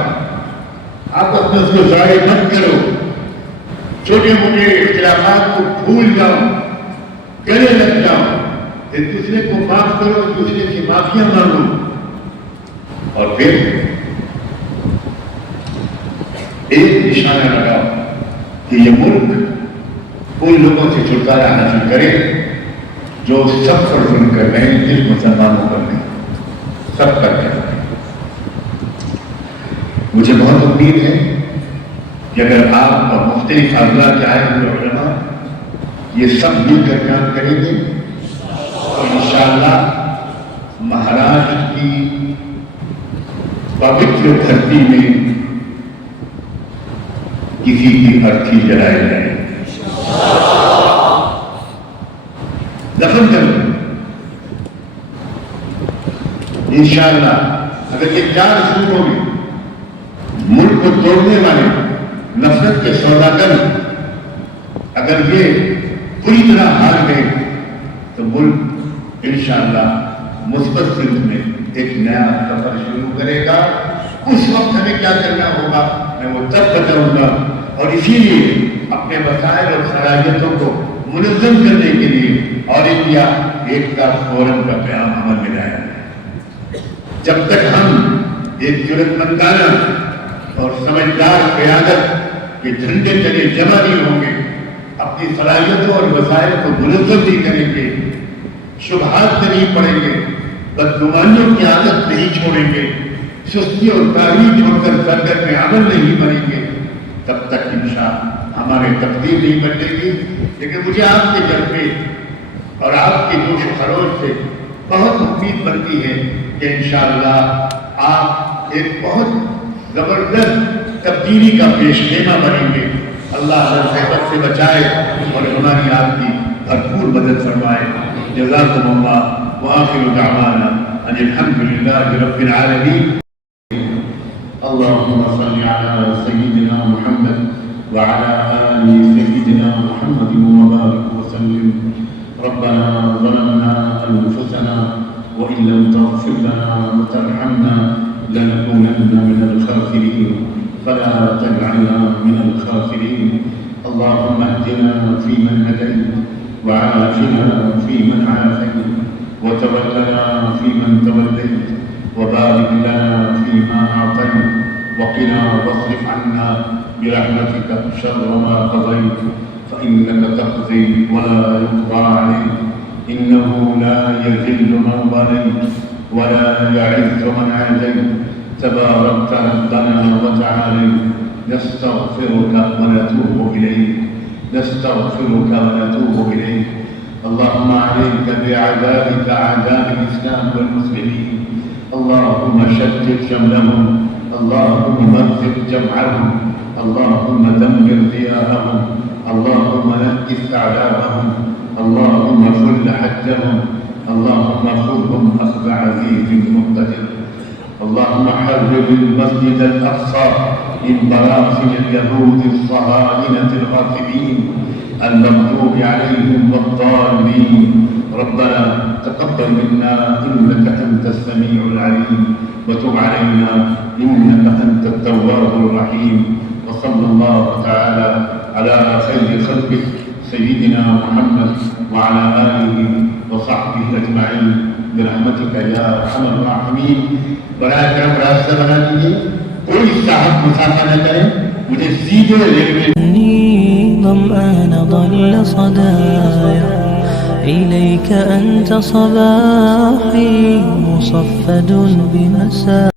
آپ اپنے اس کو ضائع مت کرو، چھوٹے موٹے اختلافات کو بھول جاؤ، گلے لگ جاؤ، ایک دوسرے کو معاف کرو، ایک دوسرے کی معافیاں مانگو، اور پھر ایک نشانہ لگاؤ کہ یہ ملک ان لوگوں سے چھٹکارا حاصل کرے جو سب پر ظلم کر رہے ہیں، صرف مسلمانوں پر نہیں، سب پر کر رہے ہیں۔ مجھے بہت امید ہے کہ اگر آپ اور مختلف حضرات کے آئے ہوئے علماء یہ سب مل کر کام کریں گے تو انشاءاللہ مہاراشٹر کی پوتر دھرتی میں کسی کی ارتھی جلائے جائے، دفن کر دیں انشاءاللہ۔ اگر یہ 4 صوبوں میں ملک کو توڑنے والے نفرت کے سوداگر اگر یہ پوری طرح ہار گئے تو ملک انشاءاللہ مثبت سمت میں ایک نیا سفر شروع کرے گا۔ اس وقت ہمیں کیا کرنا ہوگا میں وہ تب بتاؤں گا، اور اسی لیے اپنے وسائل اور صلاحیتوں کو منظم کرنے کے لیے آل انڈیا ایکتا فورم کا پیغام عمل میں لایا۔ جب تک ہم ایک جرأتمندانہ اور سمجھدار قیادت کے جھنڈے تلے جمع نہیں ہوں گے، اپنی صلاحیتوں اور وسائل کو منظم نہیں کریں گے، شبہات میں نہیں پڑیں گے، بدگمانیوں کی عادت نہیں چھوڑیں گے، سستی اور تاریخ چھوڑ کر سرگرم میں عمل نہیں بنیں گے، تب تک انشاءاللہ ہمارے تقدیر نہیں بدلے گی۔ لیکن مجھے آپ کے جذبے اور آپ کے جوش و خروش سے بہت امید بنتی ہے کہ انشاءاللہ آپ ایک بہت زبردست تبدیلی کا پیش خیمہ بنیں گے۔ اللہ صحبت سے بچائے اور ہماری آپ کی بھرپور مدد فرمائے۔ جزاکم اللہ وآخر دعوانا ان الحمد للہ رب العالمین۔ اللهم صل على سيدنا محمد وعلى آل سيدنا محمد وبارك وسلم۔ ربنا ظلمنا أنفسنا وإن لم تغفر لنا وترحمنا لنكونن من الخاسرين فلا تجعلنا من الخاسرين۔ اللهم اهدنا فيمن هديت وعافنا فيمن عافيت وتولنا فيمن توليت وبارك لنا فيما أعطيت وقنا واصرف عنا برحمتك شر ما قضيت فإنك تقضي ولا يقضى عليك إنه لا يذل من واليت ولا يعز من عاديت تباركت ربنا وتعاليت نستغفرك ونتوب إليك نستغفرك ونتوب إليك اللهم عليك بأعدائك أعداء الإسلام والمسلمين اللهم شتت شملهم اللهم مزق جمعهم اللهم دمر ضياءهم اللهم نكس أعداءهم اللهم فل حجهم اللهم خذهم أخذ عزيز مقتدر اللهم حرر المسجد الأقصى من براثن اليهود الصهاينة الغاصبين المغضوب عليهم والضالين ربنا تقبل منا إنك أنت السميع العليم وتب علينا إنك أنت التواب الرحيم وصلى الله تعالى على خير خلقه سيدنا محمد وعلى آله وصحبه أجمعين برحمتك يا أرحم الراحمين۔ برائے کرم راستہ بنا دیجیے، کوئی صاحب مسافہ نہ کرے، مجھے سیدھے ریلوے ظمآن ضل صدايا إليك أنت صباحي مصفد بمساء